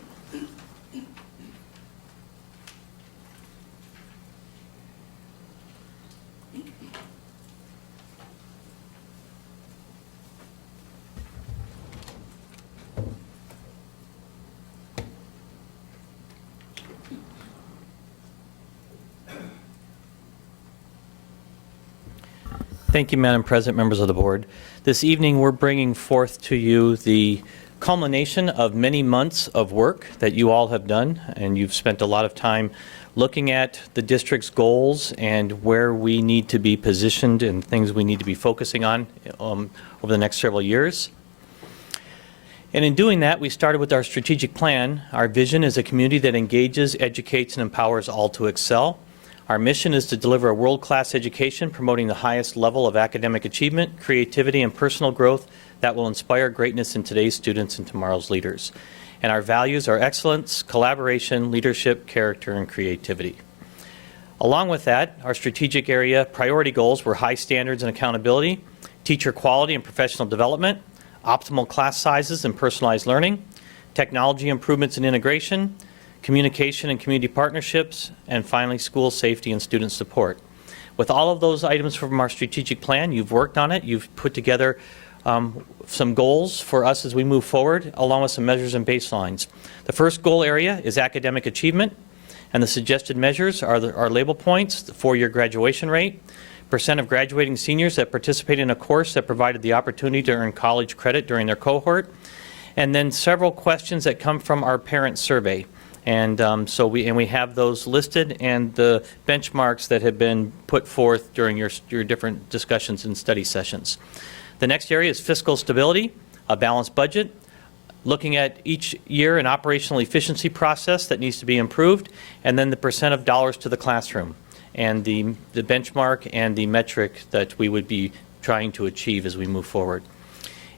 Thank you, Madam President, members of the board. This evening, we're bringing forth to you the culmination of many months of work that you all have done, and you've spent a lot of time looking at the district's goals and where we need to be positioned and things we need to be focusing on over the next several years. And in doing that, we started with our strategic plan. Our vision is a community that engages, educates, and empowers all to excel. Our mission is to deliver a world-class education promoting the highest level of academic achievement, creativity, and personal growth that will inspire greatness in today's students and tomorrow's leaders. And our values are excellence, collaboration, leadership, character, and creativity. Along with that, our strategic area priority goals were high standards and accountability, teacher quality and professional development, optimal class sizes and personalized learning, technology improvements and integration, communication and community partnerships, and finally, school safety and student support. With all of those items from our strategic plan, you've worked on it, you've put together some goals for us as we move forward, along with some measures and baselines. The first goal area is academic achievement, and the suggested measures are our label points, the 4-year graduation rate, percent of graduating seniors that participate in a course that provided the opportunity to earn college credit during their cohort, and then several questions that come from our parent survey. And so we have those listed, and the benchmarks that have been put forth during your different discussions and study sessions. The next area is fiscal stability, a balanced budget, looking at each year an operational efficiency process that needs to be improved, and then the percent of dollars to the classroom, and the benchmark and the metric that we would be trying to achieve as we move forward.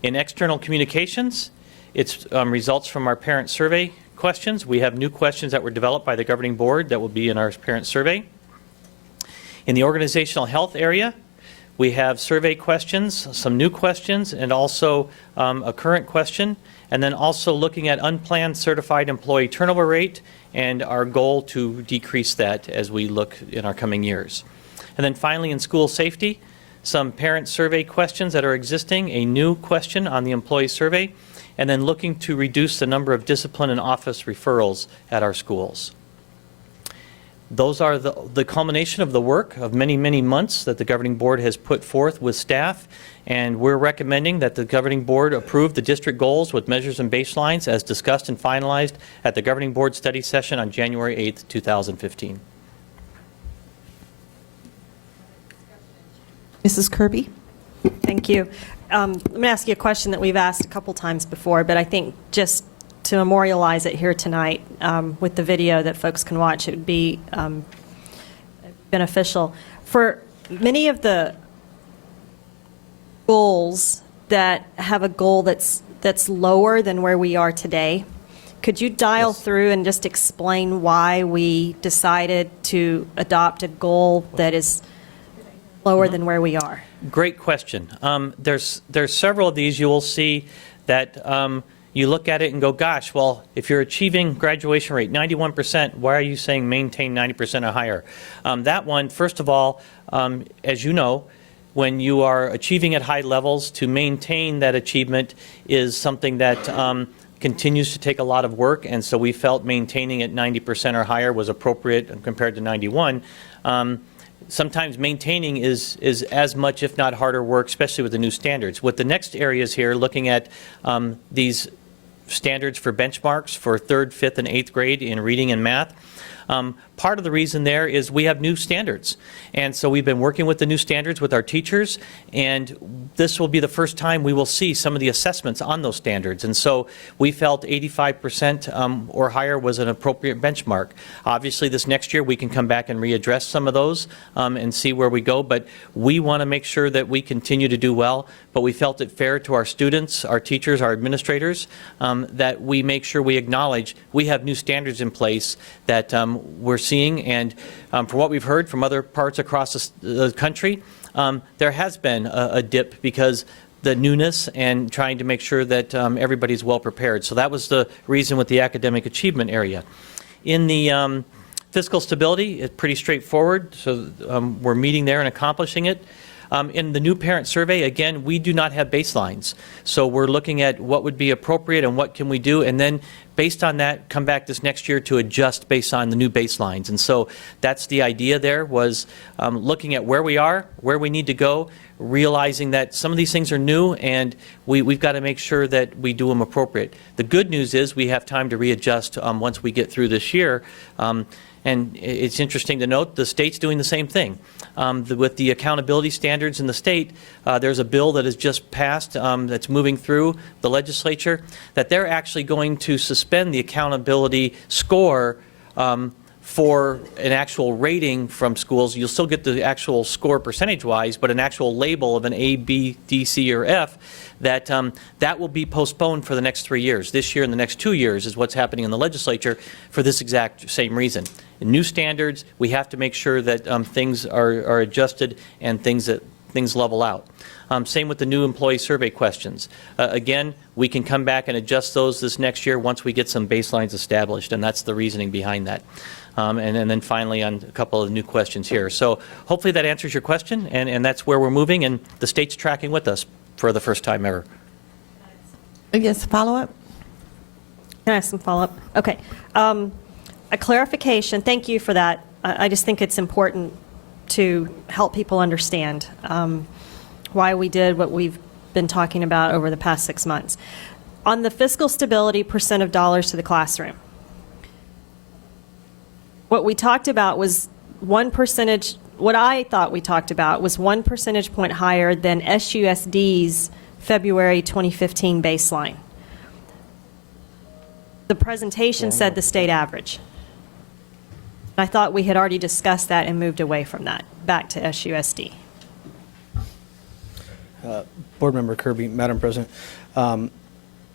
In external communications, it's results from our parent survey questions. We have new questions that were developed by the governing board that will be in our parent survey. In the organizational health area, we have survey questions, some new questions, and also a current question, and then also looking at unplanned certified employee turnover rate and our goal to decrease that as we look in our coming years. And then finally, in school safety, some parent survey questions that are existing, a new question on the employee survey, and then looking to reduce the number of discipline and office referrals at our schools. Those are the culmination of the work of many, many months that the governing board has put forth with staff, and we're recommending that the governing board approve the district goals with measures and baselines as discussed and finalized at the governing board study session on January 8th, 2015. Mrs. Kirby? Thank you. I'm going to ask you a question that we've asked a couple times before, but I think just to memorialize it here tonight with the video that folks can watch, it would be beneficial. For many of the goals that have a goal that's lower than where we are today, could you dial through and just explain why we decided to adopt a goal that is lower than where we are? Great question. There's several of these you will see that you look at it and go, gosh, well, if you're achieving graduation rate 91%, why are you saying maintain 90% or higher? That one, first of all, as you know, when you are achieving at high levels, to maintain that achievement is something that continues to take a lot of work, and so we felt maintaining at 90% or higher was appropriate compared to 91. Sometimes maintaining is as much, if not harder work, especially with the new standards. With the next areas here, looking at these standards for benchmarks for 3rd, 5th, and 8th grade in reading and math. Part of the reason there is we have new standards, and so we've been working with the new standards with our teachers, and this will be the first time we will see some of the assessments on those standards, and so we felt 85% or higher was an appropriate benchmark. Obviously this next year we can come back and readdress some of those and see where we go, but we want to make sure that we continue to do well, but we felt it fair to our students, our teachers, our administrators, that we make sure we acknowledge we have new standards in place that we're seeing, and from what we've heard from other parts across the country, there has been a dip because the newness and trying to make sure that everybody's well prepared. So that was the reason with the academic achievement area. In the fiscal stability, it's pretty straightforward, so we're meeting there and accomplishing it. In the new parent survey, again, we do not have baselines. So we're looking at what would be appropriate and what can we do, and then based on that, come back this next year to adjust based on the new baselines. And so that's the idea there, was looking at where we are, where we need to go, realizing that some of these things are new, and we've got to make sure that we do them appropriate. The good news is we have time to readjust once we get through this year. And it's interesting to note, the state's doing the same thing. With the accountability standards in the state, there's a bill that has just passed that's moving through the legislature, that they're actually going to suspend the accountability score for an actual rating from schools. You'll still get the actual score percentage-wise, but an actual label of an A, B, D, C, or F, that that will be postponed for the next 3 years. This year and the next 2 years is what's happening in the legislature for this exact same reason. In new standards, we have to make sure that things are adjusted and things level out. Same with the new employee survey questions. Again, we can come back and adjust those this next year once we get some baselines established, and that's the reasoning behind that. And then finally on a couple of new questions here. So hopefully that answers your question, and that's where we're moving, and the state's tracking with us for the first time ever. Yes, follow-up? Can I have some follow-up? Okay. A clarification, thank you for that. I just think it's important to help people understand why we did what we've been talking about over the past 6 months. On the fiscal stability percent of dollars to the classroom, what we talked about was what I thought we talked about was 1 percentage point higher than SUSD's February 2015 baseline. The presentation said the state average. I thought we had already discussed that and moved away from that, back to SUSD. Board Member Kirby, Madam President,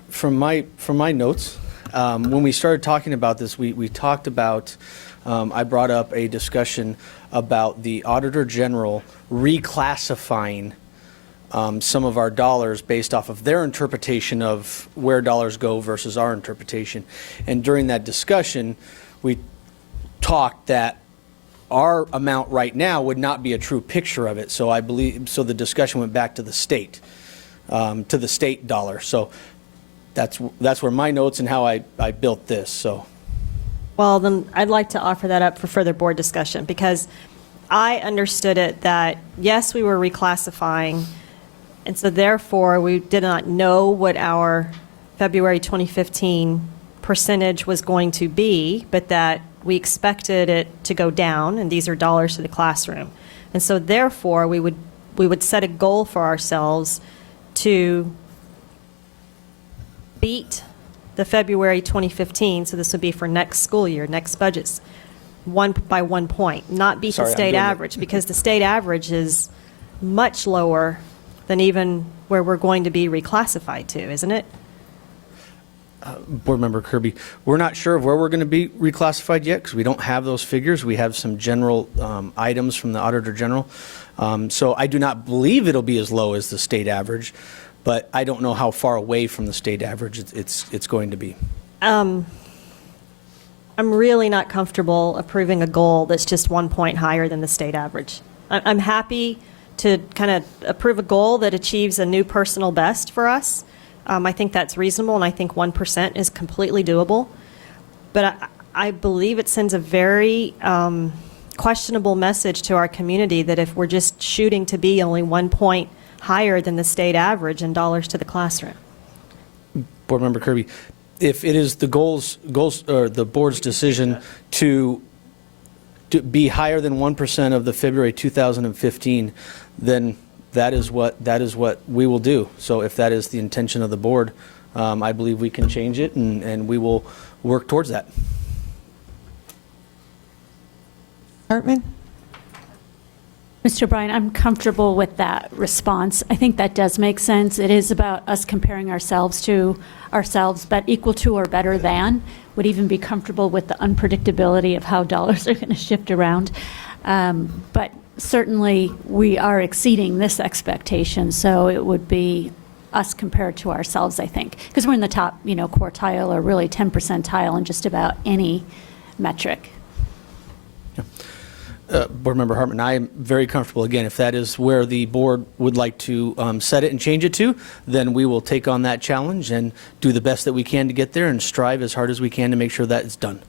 from my notes, when we started talking about this, we talked about, I brought up a discussion about the Auditor General reclassifying some of our dollars based off of their interpretation of where dollars go versus our interpretation. And during that discussion, we talked that our amount right now would not be a true picture of it. So I believe, so the discussion went back to the state dollar. So that's where my notes and how I built this. So. Well, then I'd like to offer that up for further board discussion, because I understood it that, yes, we were reclassifying, and so therefore we did not know what our February 2015 percentage was going to be, but that we expected it to go down, and these are dollars to the classroom. And so therefore we would set a goal for ourselves to beat the February 2015, so this would be for next school year, next budgets, by 1 point, not beat the state average, because the state average is much lower than even where we're going to be reclassified to, isn't it? Board Member Kirby, we're not sure of where we're going to be reclassified yet because we don't have those figures. We have some general items from the Auditor General. So I do not believe it'll be as low as the state average, but I don't know how far away from the state average it's going to be. I'm really not comfortable approving a goal that's just 1 point higher than the state average. I'm happy to kind of approve a goal that achieves a new personal best for us. I think that's reasonable, and I think 1% is completely doable. But I believe it sends a very questionable message to our community that if we're just shooting to be only 1 point higher than the state average in dollars to the classroom. Board Member Kirby, if it is the goals or the board's decision to be higher than 1% of the February 2015, then that is what we will do. So if that is the intention of the board, I believe we can change it, and we will work towards that. Hartman? Mr. Bryan, I'm comfortable with that response. I think that does make sense. It is about us comparing ourselves to ourselves, but equal to or better than. Would even be comfortable with the unpredictability of how dollars are going to shift around. But certainly we are exceeding this expectation, so it would be us compared to ourselves, I think, because we're in the top, quartile or really 10th percentile in just about any metric. Board Member Hartman, I am very comfortable. Again, if that is where the board would like to set it and change it to, then we will take on that challenge and do the best that we can to get there and strive as hard as we can to make sure that it's done.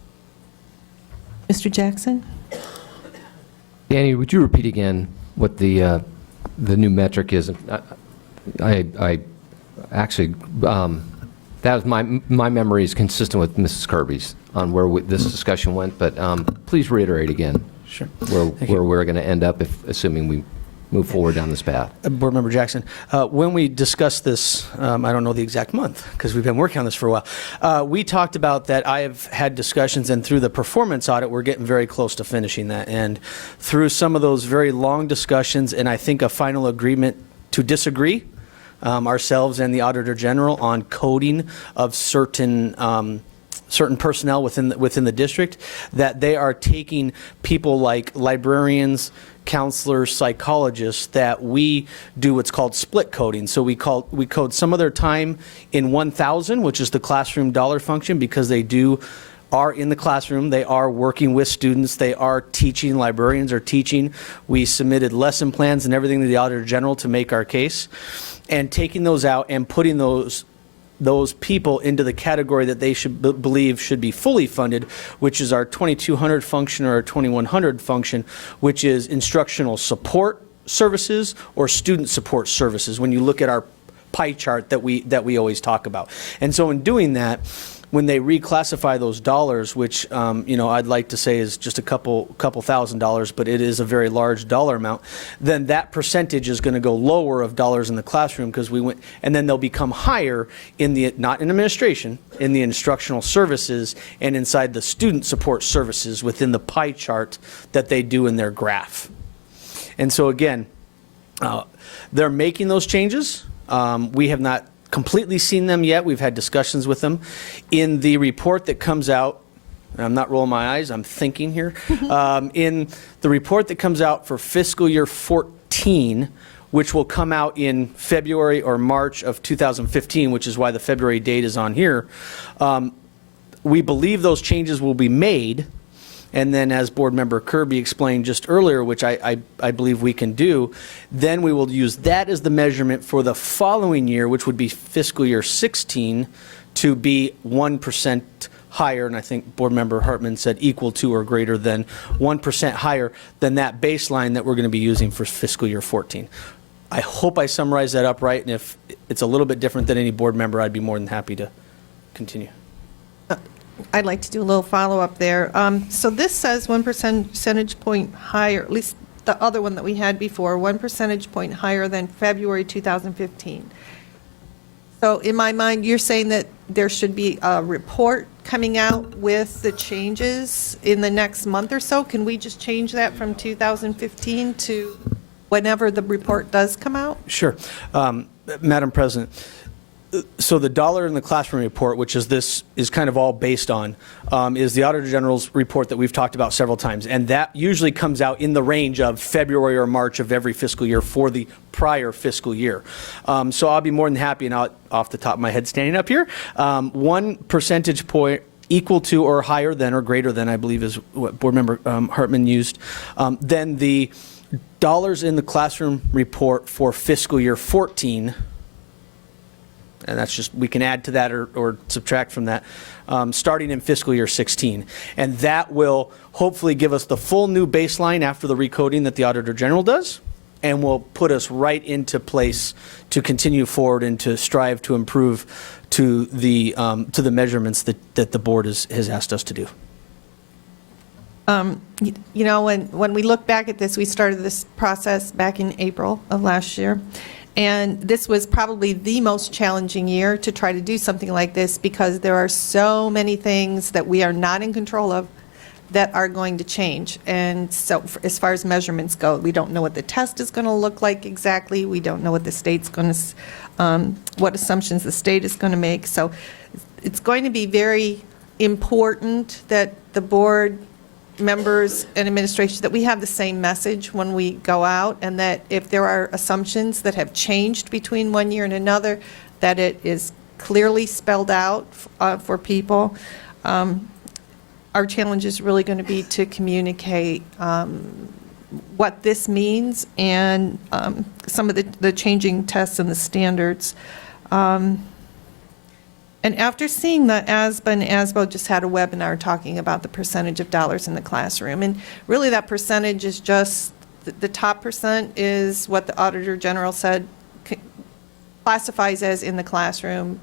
Mr. Jackson? Danny, would you repeat again what the new metric is? I actually, that was my memory is consistent with Mrs. Kirby's. on where this discussion went, but please reiterate again. Sure. Where we're going to end up, assuming we move forward down this path. Board Member Jackson, when we discussed this, I don't know the exact month because we've been working on this for a while, we talked about that I have had discussions, and through the performance audit, we're getting very close to finishing that. And through some of those very long discussions, and I think a final agreement to disagree, ourselves and the Auditor General, on coding of certain personnel within the district, that they are taking people like librarians, counselors, psychologists, that we do what's called split coding. So we code some of their time in 1,000, which is the classroom dollar function, because they are in the classroom, they are working with students, they are teaching, librarians are teaching. We submitted lesson plans and everything to the Auditor General to make our case, and taking those out and putting those people into the category that they should believe should be fully funded, which is our 2,200 function or our 2,100 function, which is instructional support services or student support services, when you look at our pie chart that we always talk about. And so in doing that, when they reclassify those dollars, which I'd like to say is just a couple $1,000s, but it is a very large dollar amount, then that percentage is going to go lower of dollars in the classroom, because we went, and then they'll become higher in the, not in administration, in the instructional services and inside the student support services within the pie chart that they do in their graph. And so again, they're making those changes. We have not completely seen them yet. We've had discussions with them. In the report that comes out, and I'm not rolling my eyes, I'm thinking here, in the report that comes out for fiscal year 14, which will come out in February or March of 2015, which is why the February date is on here, we believe those changes will be made. And then, as Board Member Kirby explained just earlier, which I believe we can do, then we will use that as the measurement for the following year, which would be fiscal year 16, to be 1% higher. And I think Board Member Hartman said equal to or greater than 1% higher than that baseline that we're going to be using for fiscal year 14. I hope I summarized that up right. And if it's a little bit different than any board member, I'd be more than happy to continue. I'd like to do a little follow-up there. So this says 1 percentage point higher, at least the other one that we had before, 1 percentage point higher than February 2015. So in my mind, you're saying that there should be a report coming out with the changes in the next month or so? Can we just change that from 2015 to whenever the report does come out? Sure. Madam President, so the dollar in the classroom report, which is kind of all based on, is the Auditor General's report that we've talked about several times. And that usually comes out in the range of February or March of every fiscal year for the prior fiscal year. So I'll be more than happy, and off the top of my head standing up here, 1 percentage point equal to or higher than or greater than, I believe is what Board Member Hartman used, then the dollars in the classroom report for fiscal year 14, and that's just, we can add to that or subtract from that, starting in fiscal year 16. And that will hopefully give us the full new baseline after the recoding that the Auditor General does, and will put us right into place to continue forward and to strive to improve to the measurements that the board has asked us to do. You know, when we look back at this, we started this process back in April of last year. And this was probably the most challenging year to try to do something like this, because there are so many things that we are not in control of that are going to change. And so as far as measurements go, we don't know what the test is going to look like exactly. We don't know what the state's going to, what assumptions the state is going to make. So it's going to be very important that the board members and administration, that we have the same message when we go out, and that if there are assumptions that have changed between one year and another, that it is clearly spelled out for people. Our challenge is really going to be to communicate what this means and some of the changing tests and the standards. And after seeing the ASBA, and ASBO just had a webinar talking about the percentage of dollars in the classroom. And really that percentage is just, the top percent is what the Auditor General said classifies as in the classroom,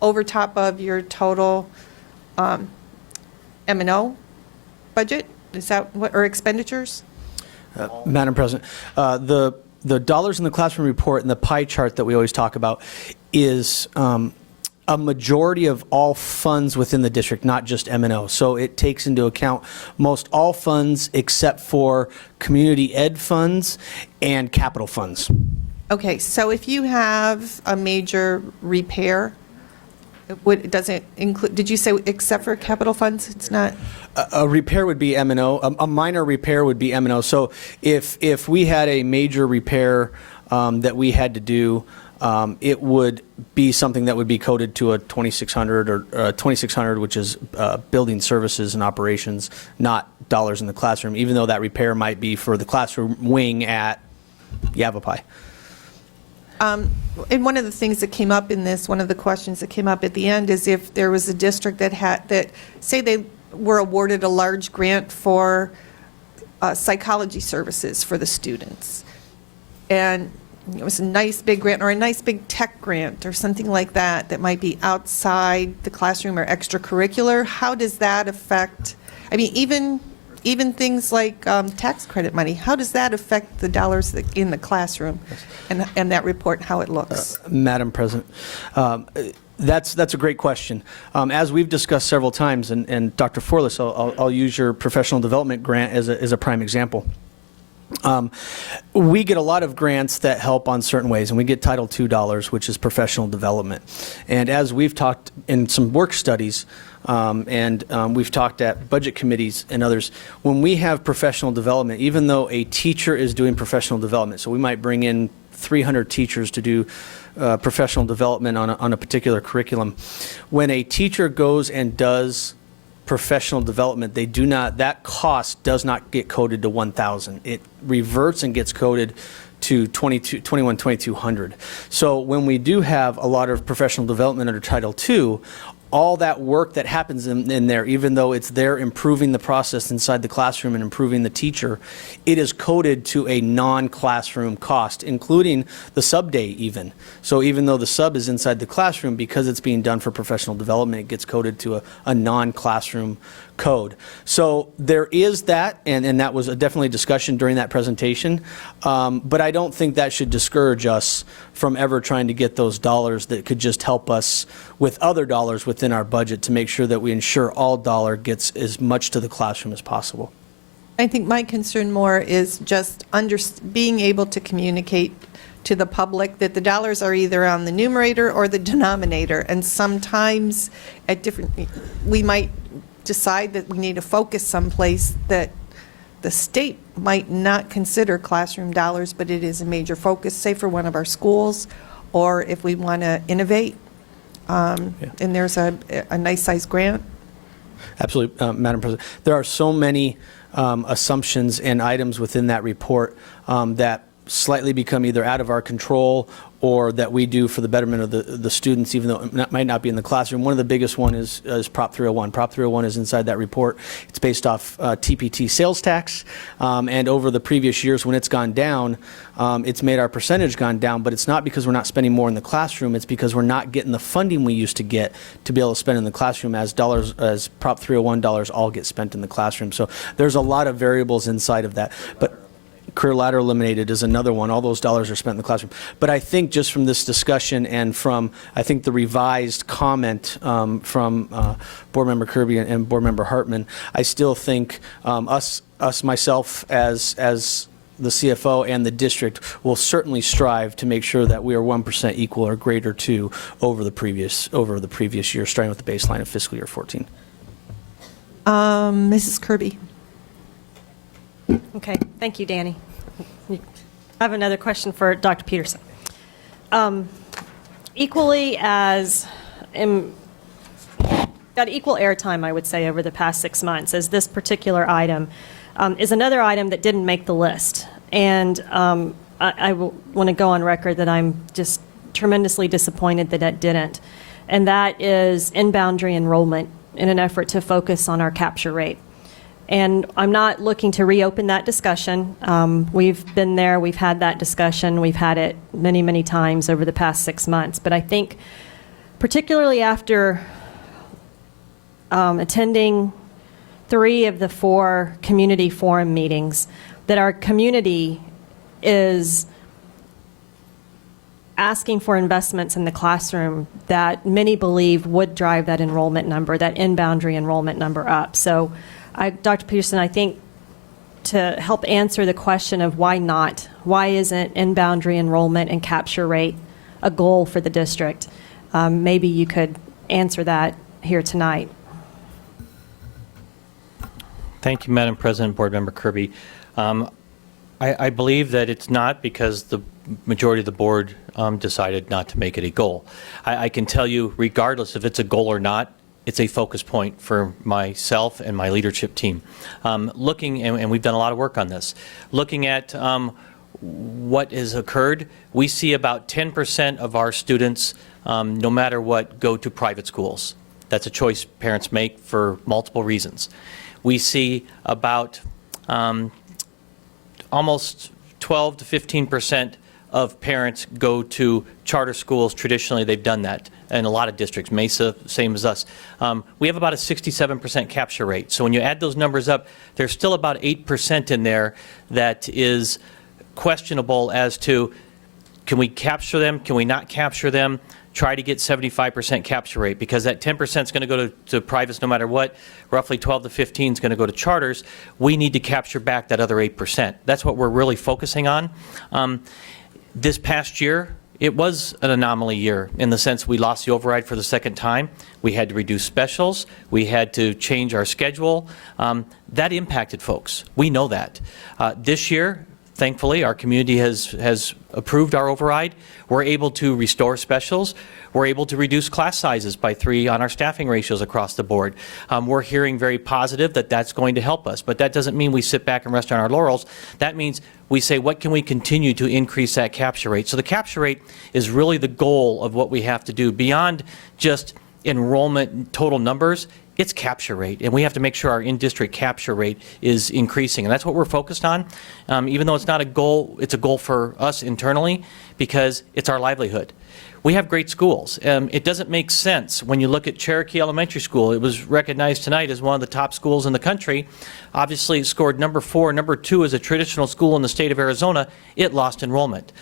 over top of your total M&O budget? Is that what, or expenditures? Madam President, the dollars in the classroom report and the pie chart that we always talk about is a majority of all funds within the district, not just M&O. So it takes into account most all funds except for community ed funds and capital funds. Okay, so if you have a major repair, does it include, did you say except for capital funds? It's not? A repair would be M&O. A minor repair would be M&O. So if we had a major repair that we had to do, it would be something that would be coded to a 2600 or 2600, which is building services and operations, not dollars in the classroom, even though that repair might be for the classroom wing at Yavapai. And one of the things that came up in this, one of the questions that came up at the end is if there was a district that say they were awarded a large grant for psychology services for the students, and it was a nice big grant or a nice big tech grant or something like that that might be outside the classroom or extracurricular, how does that affect, I mean, even things like tax credit money, how does that affect the dollars in the classroom and that report, how it looks? Madam President, that's a great question. As we've discussed several times, and Dr. Forlis, I'll use your professional development grant as a prime example. We get a lot of grants that help on certain ways, and we get Title II dollars, which is professional development. And as we've talked in some work studies, and we've talked at budget committees and others, when we have professional development, even though a teacher is doing professional development, so we might bring in 300 teachers to do professional development on a particular curriculum, when a teacher goes and does professional development, that cost does not get coded to 1,000. It reverts and gets coded to 2200. So when we do have a lot of professional development under Title II, all that work that happens in there, even though it's there improving the process inside the classroom and improving the teacher, it is coded to a non-classroom cost, including the sub day even. So even though the sub is inside the classroom, because it's being done for professional development, it gets coded to a non-classroom code. So there is that, and that was definitely a discussion during that presentation, but I don't think that should discourage us from ever trying to get those dollars that could just help us with other dollars within our budget to make sure that we ensure all dollar gets as much to the classroom as possible. I think my concern more is just being able to communicate to the public that the dollars are either on the numerator or the denominator, and sometimes we might decide that we need to focus someplace that the state might not consider classroom dollars, but it is a major focus, say for one of our schools, or if we want to innovate, and there's a nice size grant. Absolutely, Madam President. There are so many assumptions and items within that report that slightly become either out of our control or that we do for the betterment of the students, even though it might not be in the classroom. One of the biggest one is Prop 301. Prop 301 is inside that report. It's based off TPT sales tax, and over the previous years when it's gone down, it's made our percentage gone down, but it's not because we're not spending more in the classroom, it's because we're not getting the funding we used to get to be able to spend in the classroom as Prop 301 dollars all get spent in the classroom. So there's a lot of variables inside of that. But career ladder eliminated is another one. All those dollars are spent in the classroom. But I think just from this discussion and from, I think, the revised comment from Board Member Kirby and Board Member Hartman, I still think myself as the CFO and the district will certainly strive to make sure that we are 1% equal or greater to over the previous year, starting with the baseline of fiscal year 14. Mrs. Kirby. Okay, thank you, Danny. I have another question for Dr. Peterson. Equally as, got equal airtime, I would say, over the past 6 months as this particular item is another item that didn't make the list. And I want to go on record that I'm just tremendously disappointed that it didn't. And that is in-boundary enrollment in an effort to focus on our capture rate. And I'm not looking to reopen that discussion. We've been there, we've had that discussion, we've had it many, many times over the past 6 months. But I think particularly after attending 3 of the 4 community forum meetings that our community is asking for investments in the classroom that many believe would drive that enrollment number, that in-boundary enrollment number up. So, Dr. Peterson, I think to help answer the question of why not, why isn't in-boundary enrollment and capture rate a goal for the district, maybe you could answer that here tonight. Thank you, Madam President, Board Member Kirby. I believe that it's not because the majority of the board decided not to make it a goal. I can tell you, regardless if it's a goal or not, it's a focus point for myself and my leadership team. Looking, and we've done a lot of work on this, looking at what has occurred, we see about 10% of our students, no matter what, go to private schools. That's a choice parents make for multiple reasons. We see about almost 12 to 15% of parents go to charter schools. Traditionally, they've done that in a lot of districts. Mesa, same as us. We have about a 67% capture rate. So when you add those numbers up, there's still about 8% in there that is questionable as to, can we capture them, can we not capture them? Try to get 75% capture rate, because that 10% is going to go to privates no matter what. Roughly 12 to 15 is going to go to charters. We need to capture back that other 8%. That's what we're really focusing on. This past year, it was an anomaly year in the sense we lost the override for the second time. We had to reduce specials. We had to change our schedule. That impacted folks. We know that. This year, thankfully, our community has approved our override. We're able to restore specials. We're able to reduce class sizes by 3 on our staffing ratios across the board. We're hearing very positive that that's going to help us, but that doesn't mean we sit back and rest on our laurels. That means we say, what can we continue to increase that capture rate? So the capture rate is really the goal of what we have to do. Beyond just enrollment total numbers, it's capture rate, and we have to make sure our in-district capture rate is increasing, and that's what we're focused on. Even though it's not a goal, it's a goal for us internally because it's our livelihood. We have great schools. It doesn't make sense when you look at Cherokee Elementary School. It was recognized tonight as one of the top schools in the country. Obviously, it scored number 4. Number 2 is a traditional school in the state of Arizona. It lost enrollment.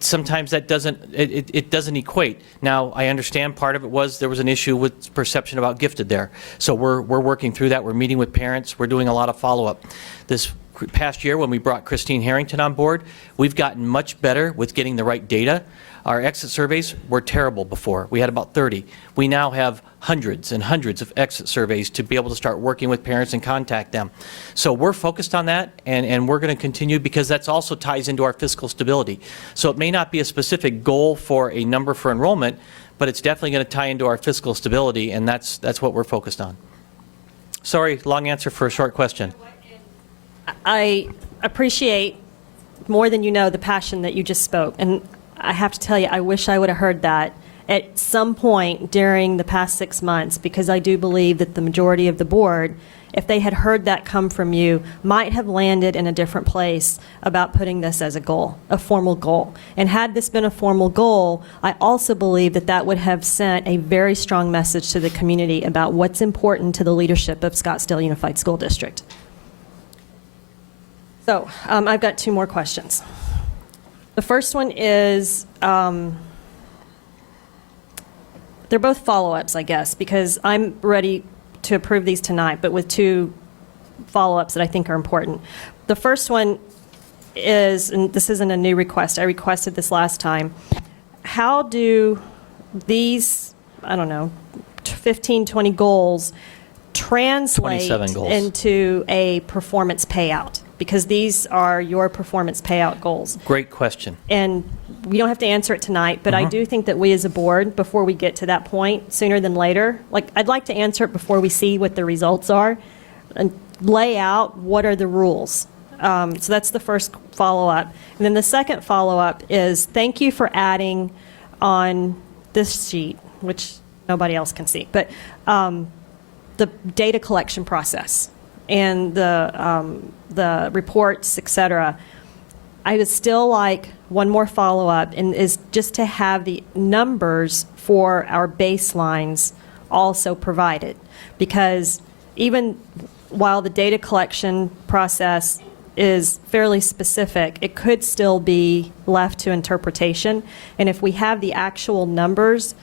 Sometimes that doesn't equate. Now, I understand part of it was there was an issue with perception about gifted there. So we're working through that. We're meeting with parents. We're doing a lot of follow-up. This past year, when we brought Christine Harrington on board, we've gotten much better with getting the right data. Our exit surveys were terrible before. We had about 30. We now have hundreds and hundreds of exit surveys to be able to start working with parents and contact them. So we're focused on that, and we're going to continue because that also ties into our fiscal stability. So it may not be a specific goal for a number for enrollment, but it's definitely going to tie into our fiscal stability, and that's what we're focused on. Sorry, long answer for a short question. I appreciate more than you know the passion that you just spoke, and I have to tell you, I wish I would have heard that at some point during the past 6 months, because I do believe that the majority of the board, if they had heard that come from you, might have landed in a different place about putting this as a goal, a formal goal. And had this been a formal goal, I also believe that that would have sent a very strong message to the community about what's important to the leadership of Scottsdale Unified School District. So I've got 2 more questions. The first one is, they're both follow-ups, I guess, because I'm ready to approve these tonight, but with 2 follow-ups that I think are important. The first one is, and this isn't a new request, I requested this last time. How do these, I don't know, 15, 20 goals translate 27 goals. into a performance payout? Because these are your performance payout goals. Great question. And we don't have to answer it tonight, but I do think that we as a board, before we get to that point, sooner than later, like I'd like to answer it before we see what the results are and lay out what are the rules. So that's the first follow-up. And then the second follow-up is thank you for adding on this sheet, which nobody else can see, but the data collection process and the reports, et cetera. I would still like one more follow-up, and is just to have the numbers for our baselines also provided, because even while the data collection process is fairly specific, it could still be left to interpretation. And if we have the actual numbers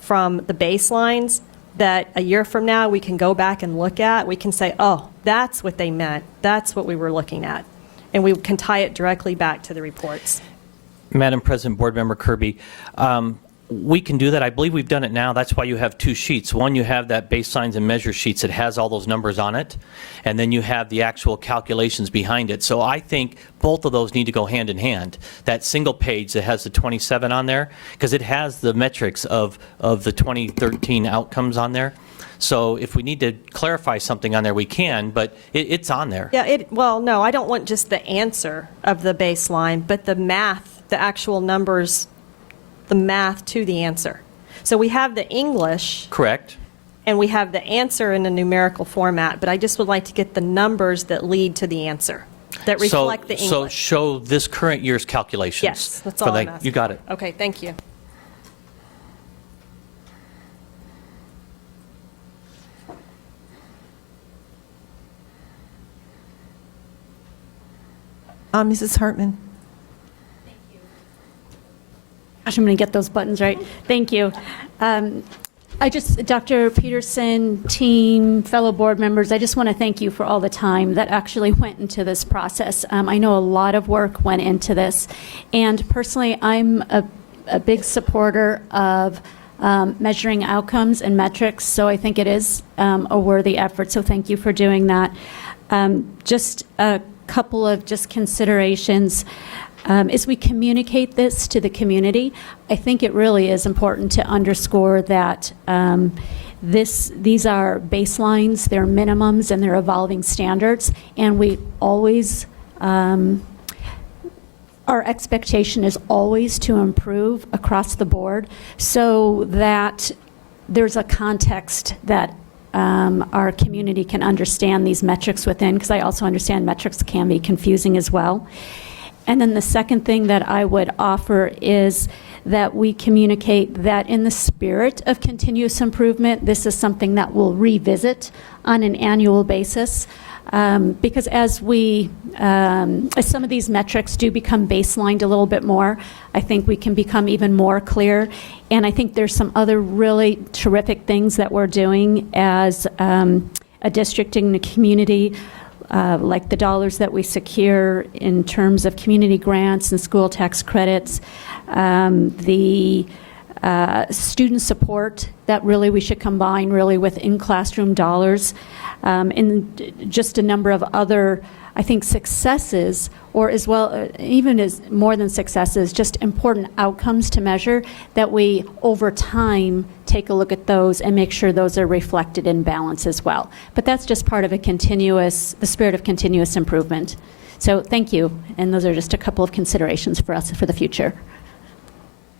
from the baselines that a year from now we can go back and look at, we can say, oh, that's what they meant. That's what we were looking at. And we can tie it directly back to the reports. Madam President, Board Member Kirby, we can do that. I believe we've done it now. That's why you have two sheets. One, you have that baselines and measure sheets that has all those numbers on it, and then you have the actual calculations behind it. So I think both of those need to go hand in hand. That single page that has the 27 on there, because it has the metrics of the 2013 outcomes on there. So if we need to clarify something on there, we can, but it's on there. Yeah, well, no, I don't want just the answer of the baseline, but the math, the actual numbers, the math to the answer. So we have the English. Correct. And we have the answer in a numerical format, but I just would like to get the numbers that lead to the answer, that reflect the English. So show this current year's calculations. Yes, that's all I'm asking. You got it. Okay, thank you. Mrs. Hartman. Gosh, I'm going to get those buttons right. Thank you. Dr. Peterson, team, fellow board members, I just want to thank you for all the time that actually went into this process. I know a lot of work went into this. And personally, I'm a big supporter of measuring outcomes and metrics, so I think it is a worthy effort. So thank you for doing that. Just a couple of considerations. As we communicate this to the community, I think it really is important to underscore that these are baselines, they're minimums, and they're evolving standards, and we always, our expectation is always to improve across the board so that there's a context that our community can understand these metrics within, because I also understand metrics can be confusing as well. And then the second thing that I would offer is that we communicate that in the spirit of continuous improvement, this is something that we'll revisit on an annual basis. Because as some of these metrics do become baselined a little bit more, I think we can become even more clear. And I think there's some other really terrific things that we're doing as a district in the community, like the dollars that we secure in terms of community grants and school tax credits, the student support that really we should combine really with in-classroom dollars, and just a number of other, I think, successes, or as well, even as more than successes, just important outcomes to measure, that we over time take a look at those and make sure those are reflected in balance as well. But that's just part of the spirit of continuous improvement. So thank you, and those are just a couple of considerations for us for the future.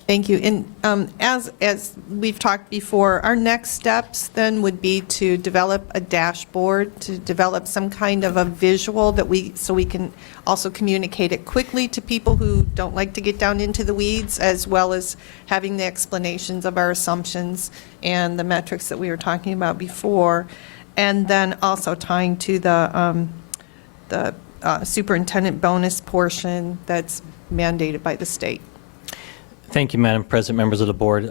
Thank you. And as we've talked before, our next steps then would be to develop a dashboard, to develop some kind of a visual so we can also communicate it quickly to people who don't like to get down into the weeds, as well as having the explanations of our assumptions and the metrics that we were talking about before, and then also tying to the superintendent bonus portion that's mandated by the state. Thank you, Madam President, members of the board.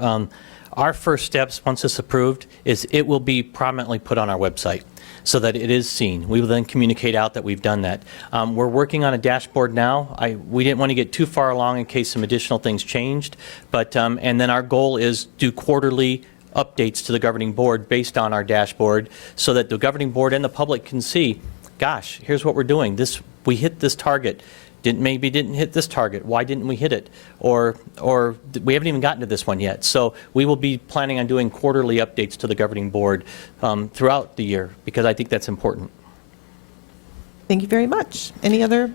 Our first steps, once it's approved, is it will be prominently put on our website so that it is seen. We will then communicate out that we've done that. We're working on a dashboard now. We didn't want to get too far along in case some additional things changed, but and then our goal is do quarterly updates to the governing board based on our dashboard so that the governing board and the public can see, gosh, here's what we're doing. We hit this target. Maybe didn't hit this target. Why didn't we hit it? Or we haven't even gotten to this one yet. So we will be planning on doing quarterly updates to the governing board throughout the year, because I think that's important. Thank you very much. Any other?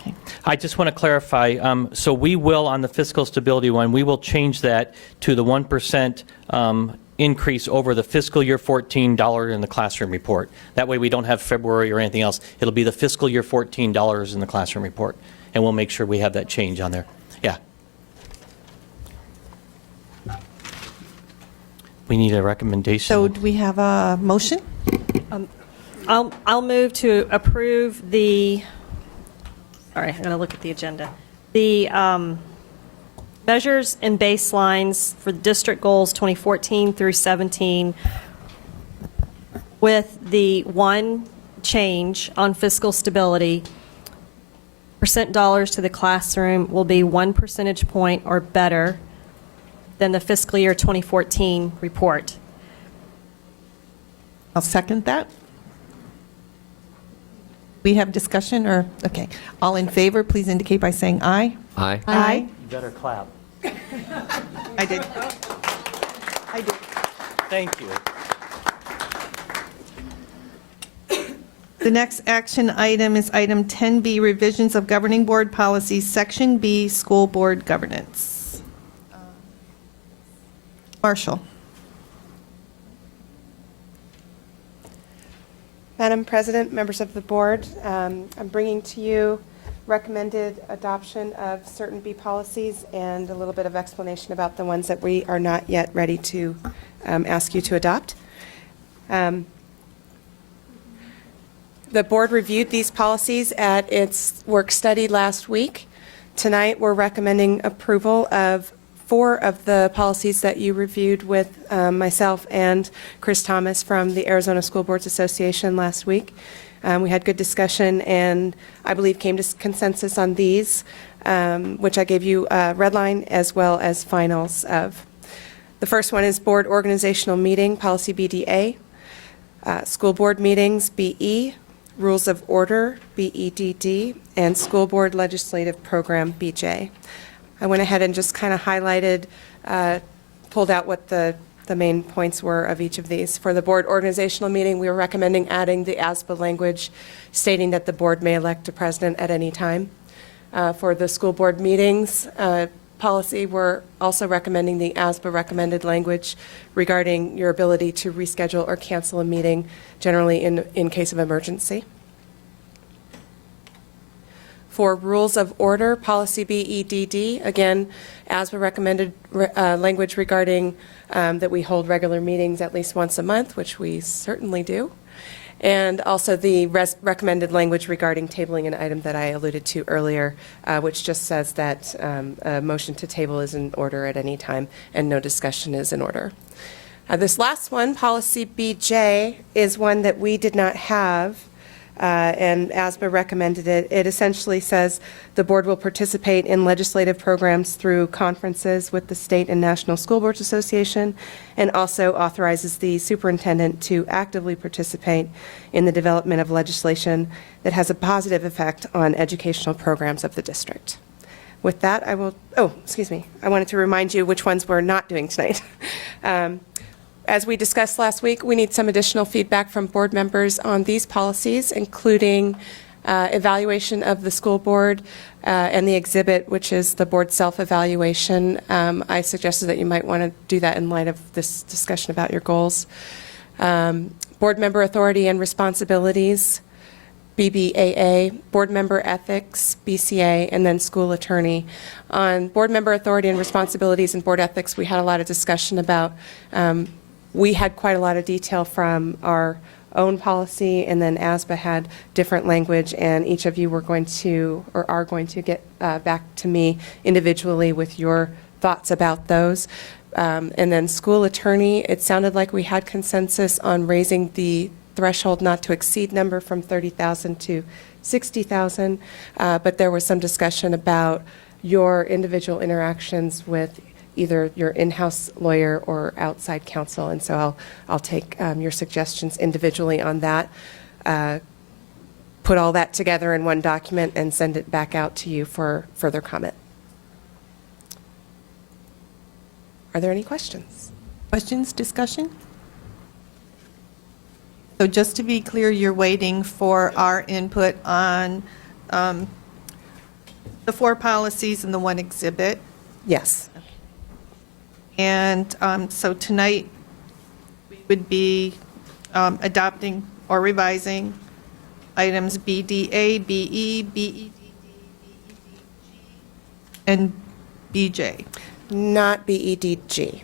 Okay. I just want to clarify. So we will, on the fiscal stability one, we will change that to the 1% increase over the fiscal year 14 dollar in the classroom report. That way we don't have February or anything else. It'll be the fiscal year 14 dollars in the classroom report, and we'll make sure we have that change on there. Yeah. We need a recommendation. So do we have a motion? I'll move to approve the, sorry, I'm going to look at the agenda. The measures and baselines for district goals 2014 through 17 with the one change on fiscal stability. Percent dollars to the classroom will be 1 percentage point or better than the fiscal year 2014 report. I'll second that. We have discussion or, okay. All in favor, please indicate by saying aye. Aye. Aye. You better clap. I did. I did. Thank you. The next action item is item 10B, revisions of governing board policies, section B, school board governance. Marshall. Madam President, members of the board, I'm bringing to you recommended adoption of certain B policies and a little bit of explanation about the ones that we are not yet ready to ask you to adopt. The board reviewed these policies at its work study last week. Tonight, we're recommending approval of 4 of the policies that you reviewed with myself and Chris Thomas from the Arizona School Boards Association last week. We had good discussion and I believe came to consensus on these, which I gave you a red line as well as finals of. The first one is board organizational meeting, policy BDA, school board meetings, BE, rules of order, BEDD, and school board legislative program, BJ. I went ahead and just kind of highlighted, pulled out what the main points were of each of these. For the board organizational meeting, we were recommending adding the ASBA language stating that the board may elect a president at any time. For the school board meetings policy, we're also recommending the ASBA recommended language regarding your ability to reschedule or cancel a meeting, generally in case of emergency. For rules of order, policy BEDD, again, ASBA recommended language regarding that we hold regular meetings at least once a month, which we certainly do. And also the recommended language regarding tabling an item that I alluded to earlier, which just says that a motion to table is in order at any time and no discussion is in order. This last one, policy BJ, is one that we did not have. And ASBA recommended it. It essentially says the board will participate in legislative programs through conferences with the State and National School Boards Association, and also authorizes the superintendent to actively participate in the development of legislation that has a positive effect on educational programs of the district. With that, I will, I wanted to remind you which ones we're not doing tonight. As we discussed last week, we need some additional feedback from board members on these policies, including evaluation of the school board and the exhibit, which is the board self-evaluation. I suggested that you might want to do that in light of this discussion about your goals. Board member authority and responsibilities, BBAA, board member ethics, BCA, and then school attorney. On board member authority and responsibilities and board ethics, we had a lot of discussion about we had quite a lot of detail from our own policy, and then ASBA had different language, and each of you were going to, or are going to get back to me individually with your thoughts about those. And then school attorney, it sounded like we had consensus on raising the threshold not to exceed number from 30,000 to 60,000, but there was some discussion about your individual interactions with either your in-house lawyer or outside counsel, and so I'll take your suggestions individually on that, put all that together in one document and send it back out to you for further comment. Are there any questions? Questions, discussion? So just to be clear, you're waiting for our input on the 4 policies and the 1 exhibit? Yes. And so tonight, we would be adopting or revising items BDA, BE, BEDD, BEDG, and BJ. Not BEDG.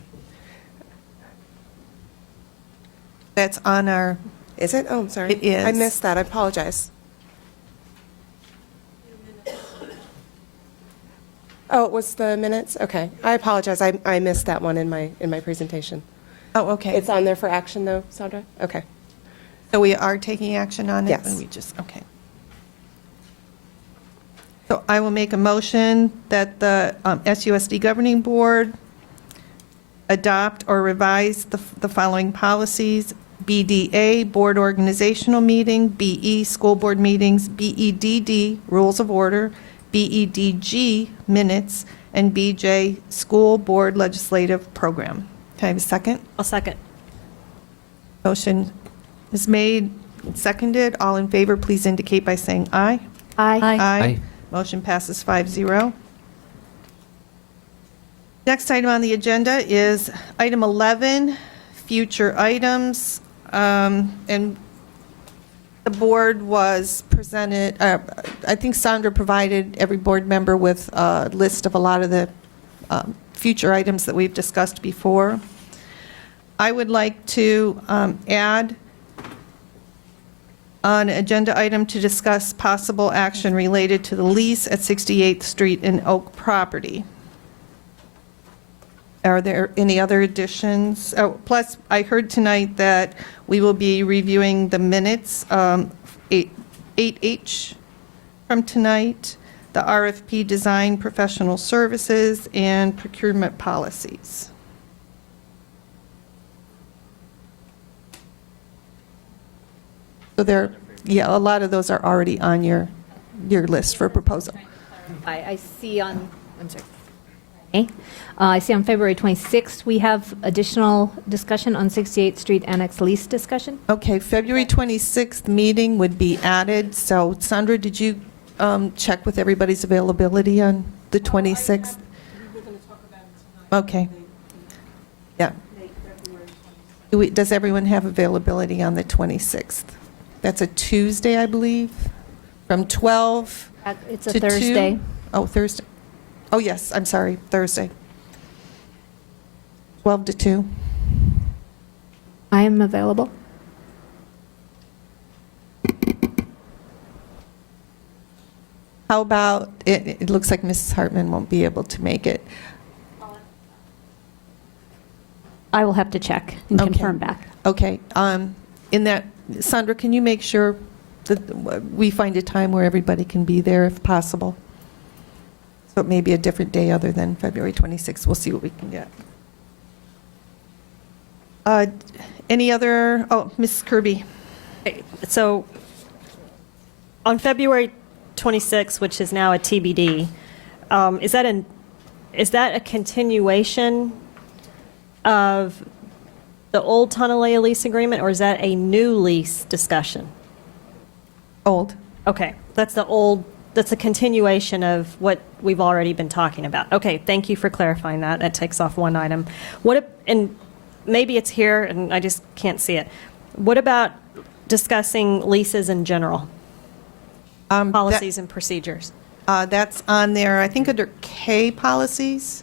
That's on our Is it? Oh, I'm sorry. It is. I missed that. I apologize. Oh, it was the minutes? Okay. I apologize. I missed that one in my presentation. Oh, okay. It's on there for action, though, Sandra? Okay. So we are taking action on it? Yes. And we just, okay. So I will make a motion that the SUSD Governing Board adopt or revise the following policies: BDA, Board Organizational Meeting; BE, School Board Meetings; BEDD, Rules of Order; BEDG, Minutes; and BJ, School Board Legislative Program. Can I have a second? I'll second. Motion is made, seconded. All in favor, please indicate by saying aye. Aye. Aye. Motion passes 5-0. Next item on the agenda is item 11, future items. And the board was presented, I think Sandra provided every board member with a list of a lot of the future items that we've discussed before. I would like to add an agenda item to discuss possible action related to the lease at 68th Street and Oak property. Are there any other additions? Oh, plus, I heard tonight that we will be reviewing the minutes, 8H from tonight, the RFP design professional services, and procurement policies. So there, yeah, a lot of those are already on your list for proposal. I see on, I'm sorry. Okay. I see on February 26th, we have additional discussion on 68th Street Annex lease discussion. Okay, February 26th meeting would be added. So Sandra, did you check with everybody's availability on the 26th? Okay. Yeah. Does everyone have availability on the 26th? That's a Tuesday, I believe, from 12 It's to a 2. Thursday. Oh, Thursday. Oh, yes, I'm sorry, Thursday. 12 to 2. I am available. How about, it looks like Mrs. Hartman won't be able to make it. I will have to check and Okay. confirm back. Okay, in that, Sandra, can you make sure that we find a time where everybody can be there if possible? So it may be a different day other than February 26th. We'll see what we can get. Any other, oh, Ms. Kirby. So on February 26th, which is now a TBD, is that a continuation of the old Tonalea lease agreement, or is that a new lease discussion? Old. Okay, that's a continuation of what we've already been talking about. Okay, thank you for clarifying that. That takes off one item. And maybe it's here and I just can't see it. What about discussing leases in general? Policies and procedures? That's on there, I think under K policies.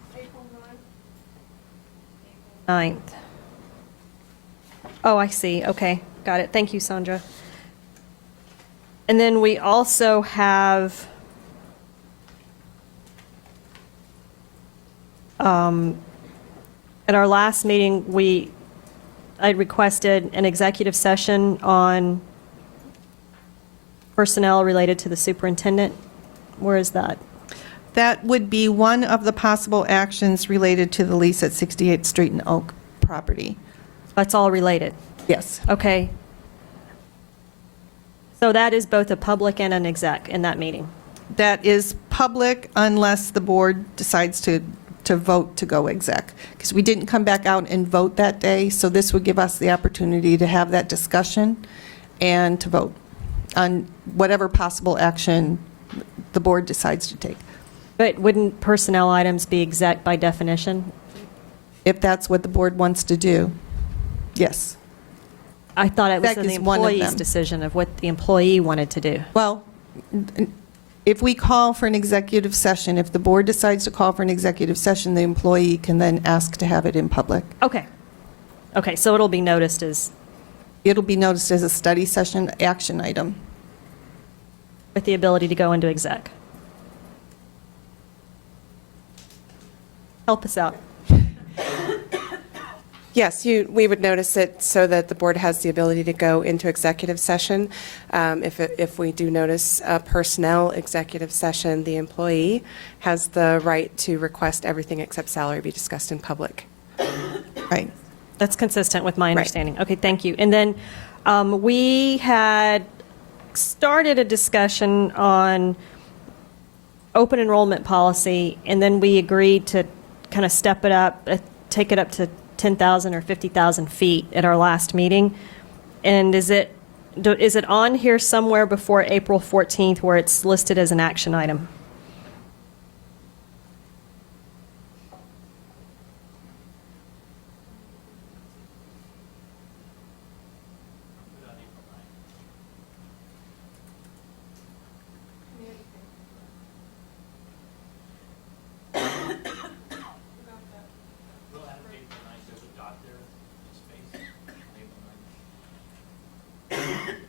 9th. Oh, I see. Okay, got it. Thank you, Sandra. And then we also have at our last meeting, I requested an executive session on personnel related to the superintendent. Where is that? That would be one of the possible actions related to the lease at 68th Street and Oak property. That's all related? Yes. Okay. So that is both a public and an exec in that meeting? That is public unless the board decides to vote to go exec. Because we didn't come back out and vote that day, so this would give us the opportunity to have that discussion and to vote on whatever possible action the board decides to take. But wouldn't personnel items be exec by definition? If that's what the board wants to do, yes. I thought it was Exec the is one of employee's them. decision of what the employee wanted to do. Well, if we call for an executive session, if the board decides to call for an executive session, the employee can then ask to have it in public. Okay. Okay, so it'll be noticed as it'll be noticed as a study session action item. With the ability to go into exec. Help us out. Yes, we would notice it so that the board has the ability to go into executive session. If we do notice a personnel executive session, the employee has the right to request everything except salary be discussed in public. Right. That's consistent with my understanding. Okay, thank you. And then we had started a discussion on open enrollment policy, and then we agreed to kind of step it up, take it up to 10,000 or 50,000 feet at our last meeting. And is it on here somewhere before April 14th where it's listed as an action item?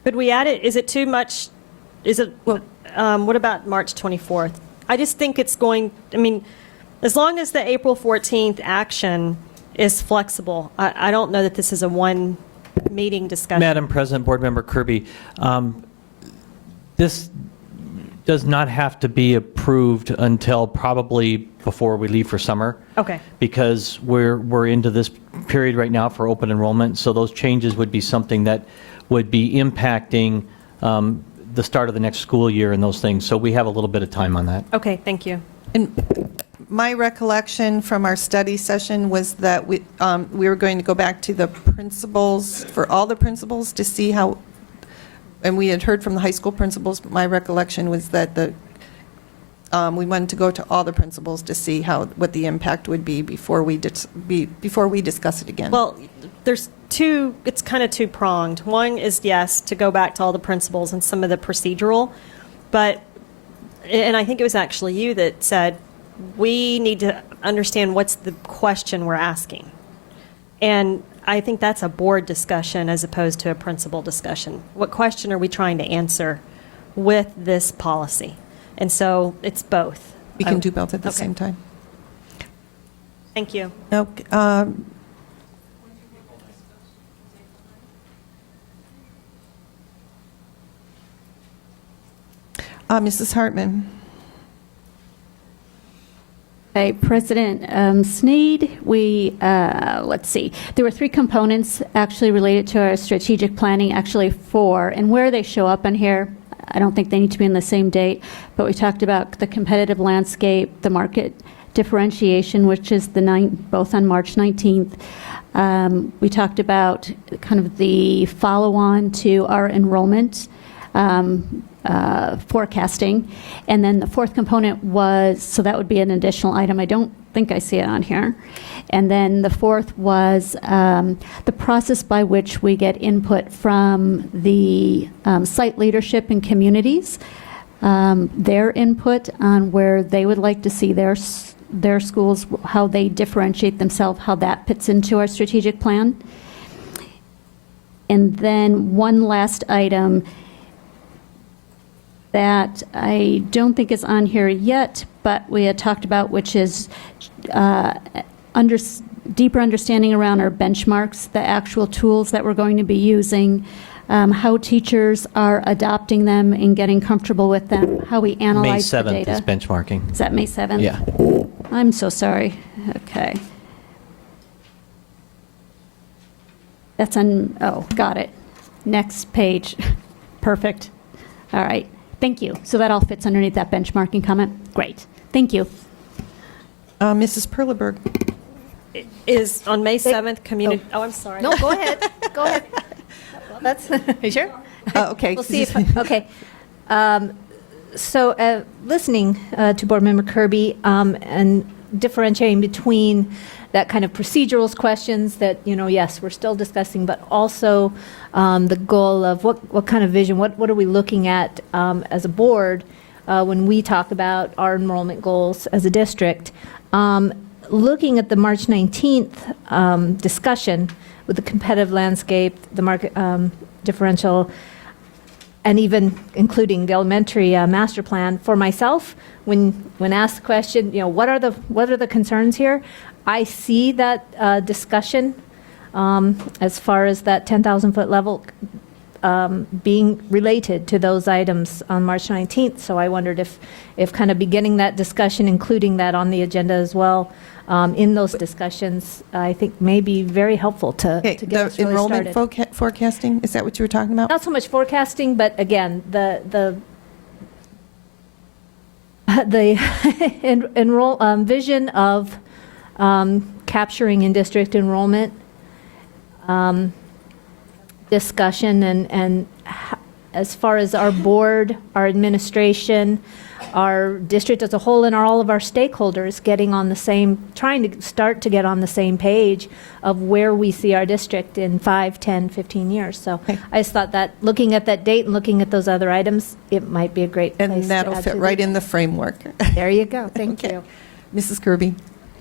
Could we add it? Is it too much? Is it, what about March 24th? I just think it's going, I mean, as long as the April 14th action is flexible, I don't know that this is a one meeting discussion. Madam President, Board Member Kirby, this does not have to be approved until probably before we leave for summer. Okay. Because we're into this period right now for open enrollment, so those changes would be something that would be impacting the start of the next school year and those things. So we have a little bit of time on that. Okay, thank you. And my recollection from our study session was that we were going to go back to the principals, for all the principals, to see how, and we had heard from the high school principals, but my recollection was that we wanted to go to all the principals to see what the impact would be before we discuss it again. Well, there's two, it's kind of two-pronged. One is, yes, to go back to all the principles and some of the procedural, but, and I think it was actually you that said, we need to understand what's the question we're asking. And I think that's a board discussion as opposed to a principal discussion. What question are we trying to answer with this policy? And so it's both. We can do both at the same time. Thank you. Okay. Mrs. Hartman. Okay, President Sneed, let's see, there were 3 components actually related to our strategic planning, actually 4, and where they show up in here, I don't think they need to be in the same date, but we talked about the competitive landscape, the market differentiation, which is both on March 19th. We talked about kind of the follow-on to our enrollment forecasting. And then the 4th component was, so that would be an additional item. I don't think I see it on here. And then the 4th was the process by which we get input from the site leadership and communities, their input on where they would like to see their schools, how they differentiate themselves, how that fits into our strategic plan. And then one last item that I don't think is on here yet, but we had talked about, which is deeper understanding around our benchmarks, the actual tools that we're going to be using, how teachers are adopting them and getting comfortable with them, how we analyze the data. May 7th is benchmarking. Is that May 7th? Yeah. I'm so sorry. Okay. That's on, oh, got it. Next page. Perfect. All right. Thank you. So that all fits underneath that benchmarking comment? Great. Thank you. Mrs. Perleberg. Is on May 7th, community, oh, I'm sorry. No, go ahead. Go ahead. Well, that's, you sure? Okay. We'll see if, okay. So listening to Board Member Kirby and differentiating between that kind of procedurals questions that, yes, we're still discussing, but also the goal of what kind of vision, what are we looking at as a board when we talk about our enrollment goals as a district. Looking at the March 19th discussion, with the competitive landscape, the market differential, and even including the elementary master plan. For myself, when asked the question, what are the concerns here? I see that discussion as far as that 10,000-foot level being related to those items on March 19th. So I wondered if kind of beginning that discussion, including that on the agenda as well, in those discussions, I think may be very helpful to get us really enrollment started. forecasting, is that what you were talking about? Not so much forecasting, but again, the vision of capturing in-district enrollment discussion and as far as our board, our administration, our district as a whole, and all of our stakeholders trying to start to get on the same page of where we see our district in 5, 10, 15 years. So I just thought that looking at that date and looking at those other items, it might be a great place to add And that'll fit right in the framework. There you go. Thank you. Mrs. Kirby.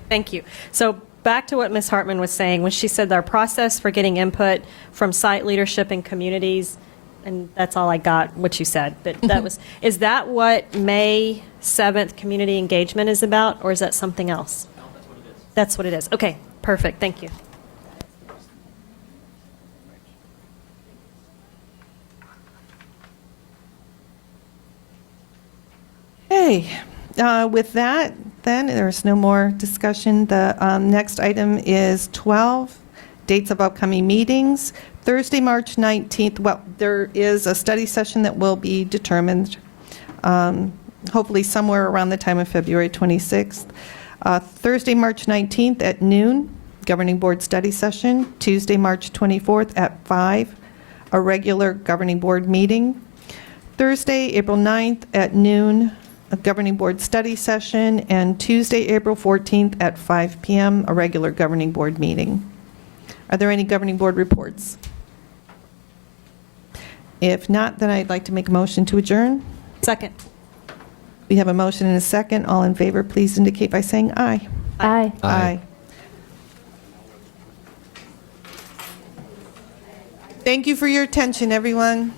Thank you. So back to what Ms. Hartman was saying when she said our process for getting input from site leadership and communities, and that's all I got, what you said. But is that what May 7th community engagement is about, or is that something else? No, that's what it is. That's what it is. Okay, perfect. Thank you. Okay, with that, then, there's no more discussion. The next item is 12, dates of upcoming meetings. Thursday, March 19th, well, there is a study session that will be determined, hopefully somewhere around the time of February 26th. Thursday, March 19th at noon, Governing Board study session. Tuesday, March 24th at 5, a regular Governing Board meeting. Thursday, April 9th at noon, a Governing Board study session, and Tuesday, April 14th at 5 p.m., a regular Governing Board meeting. Are there any Governing Board reports? If not, then I'd like to make a motion to adjourn. Second. We have a motion and a second. All in favor, please indicate by saying aye. Aye. Aye. Thank you for your attention, everyone.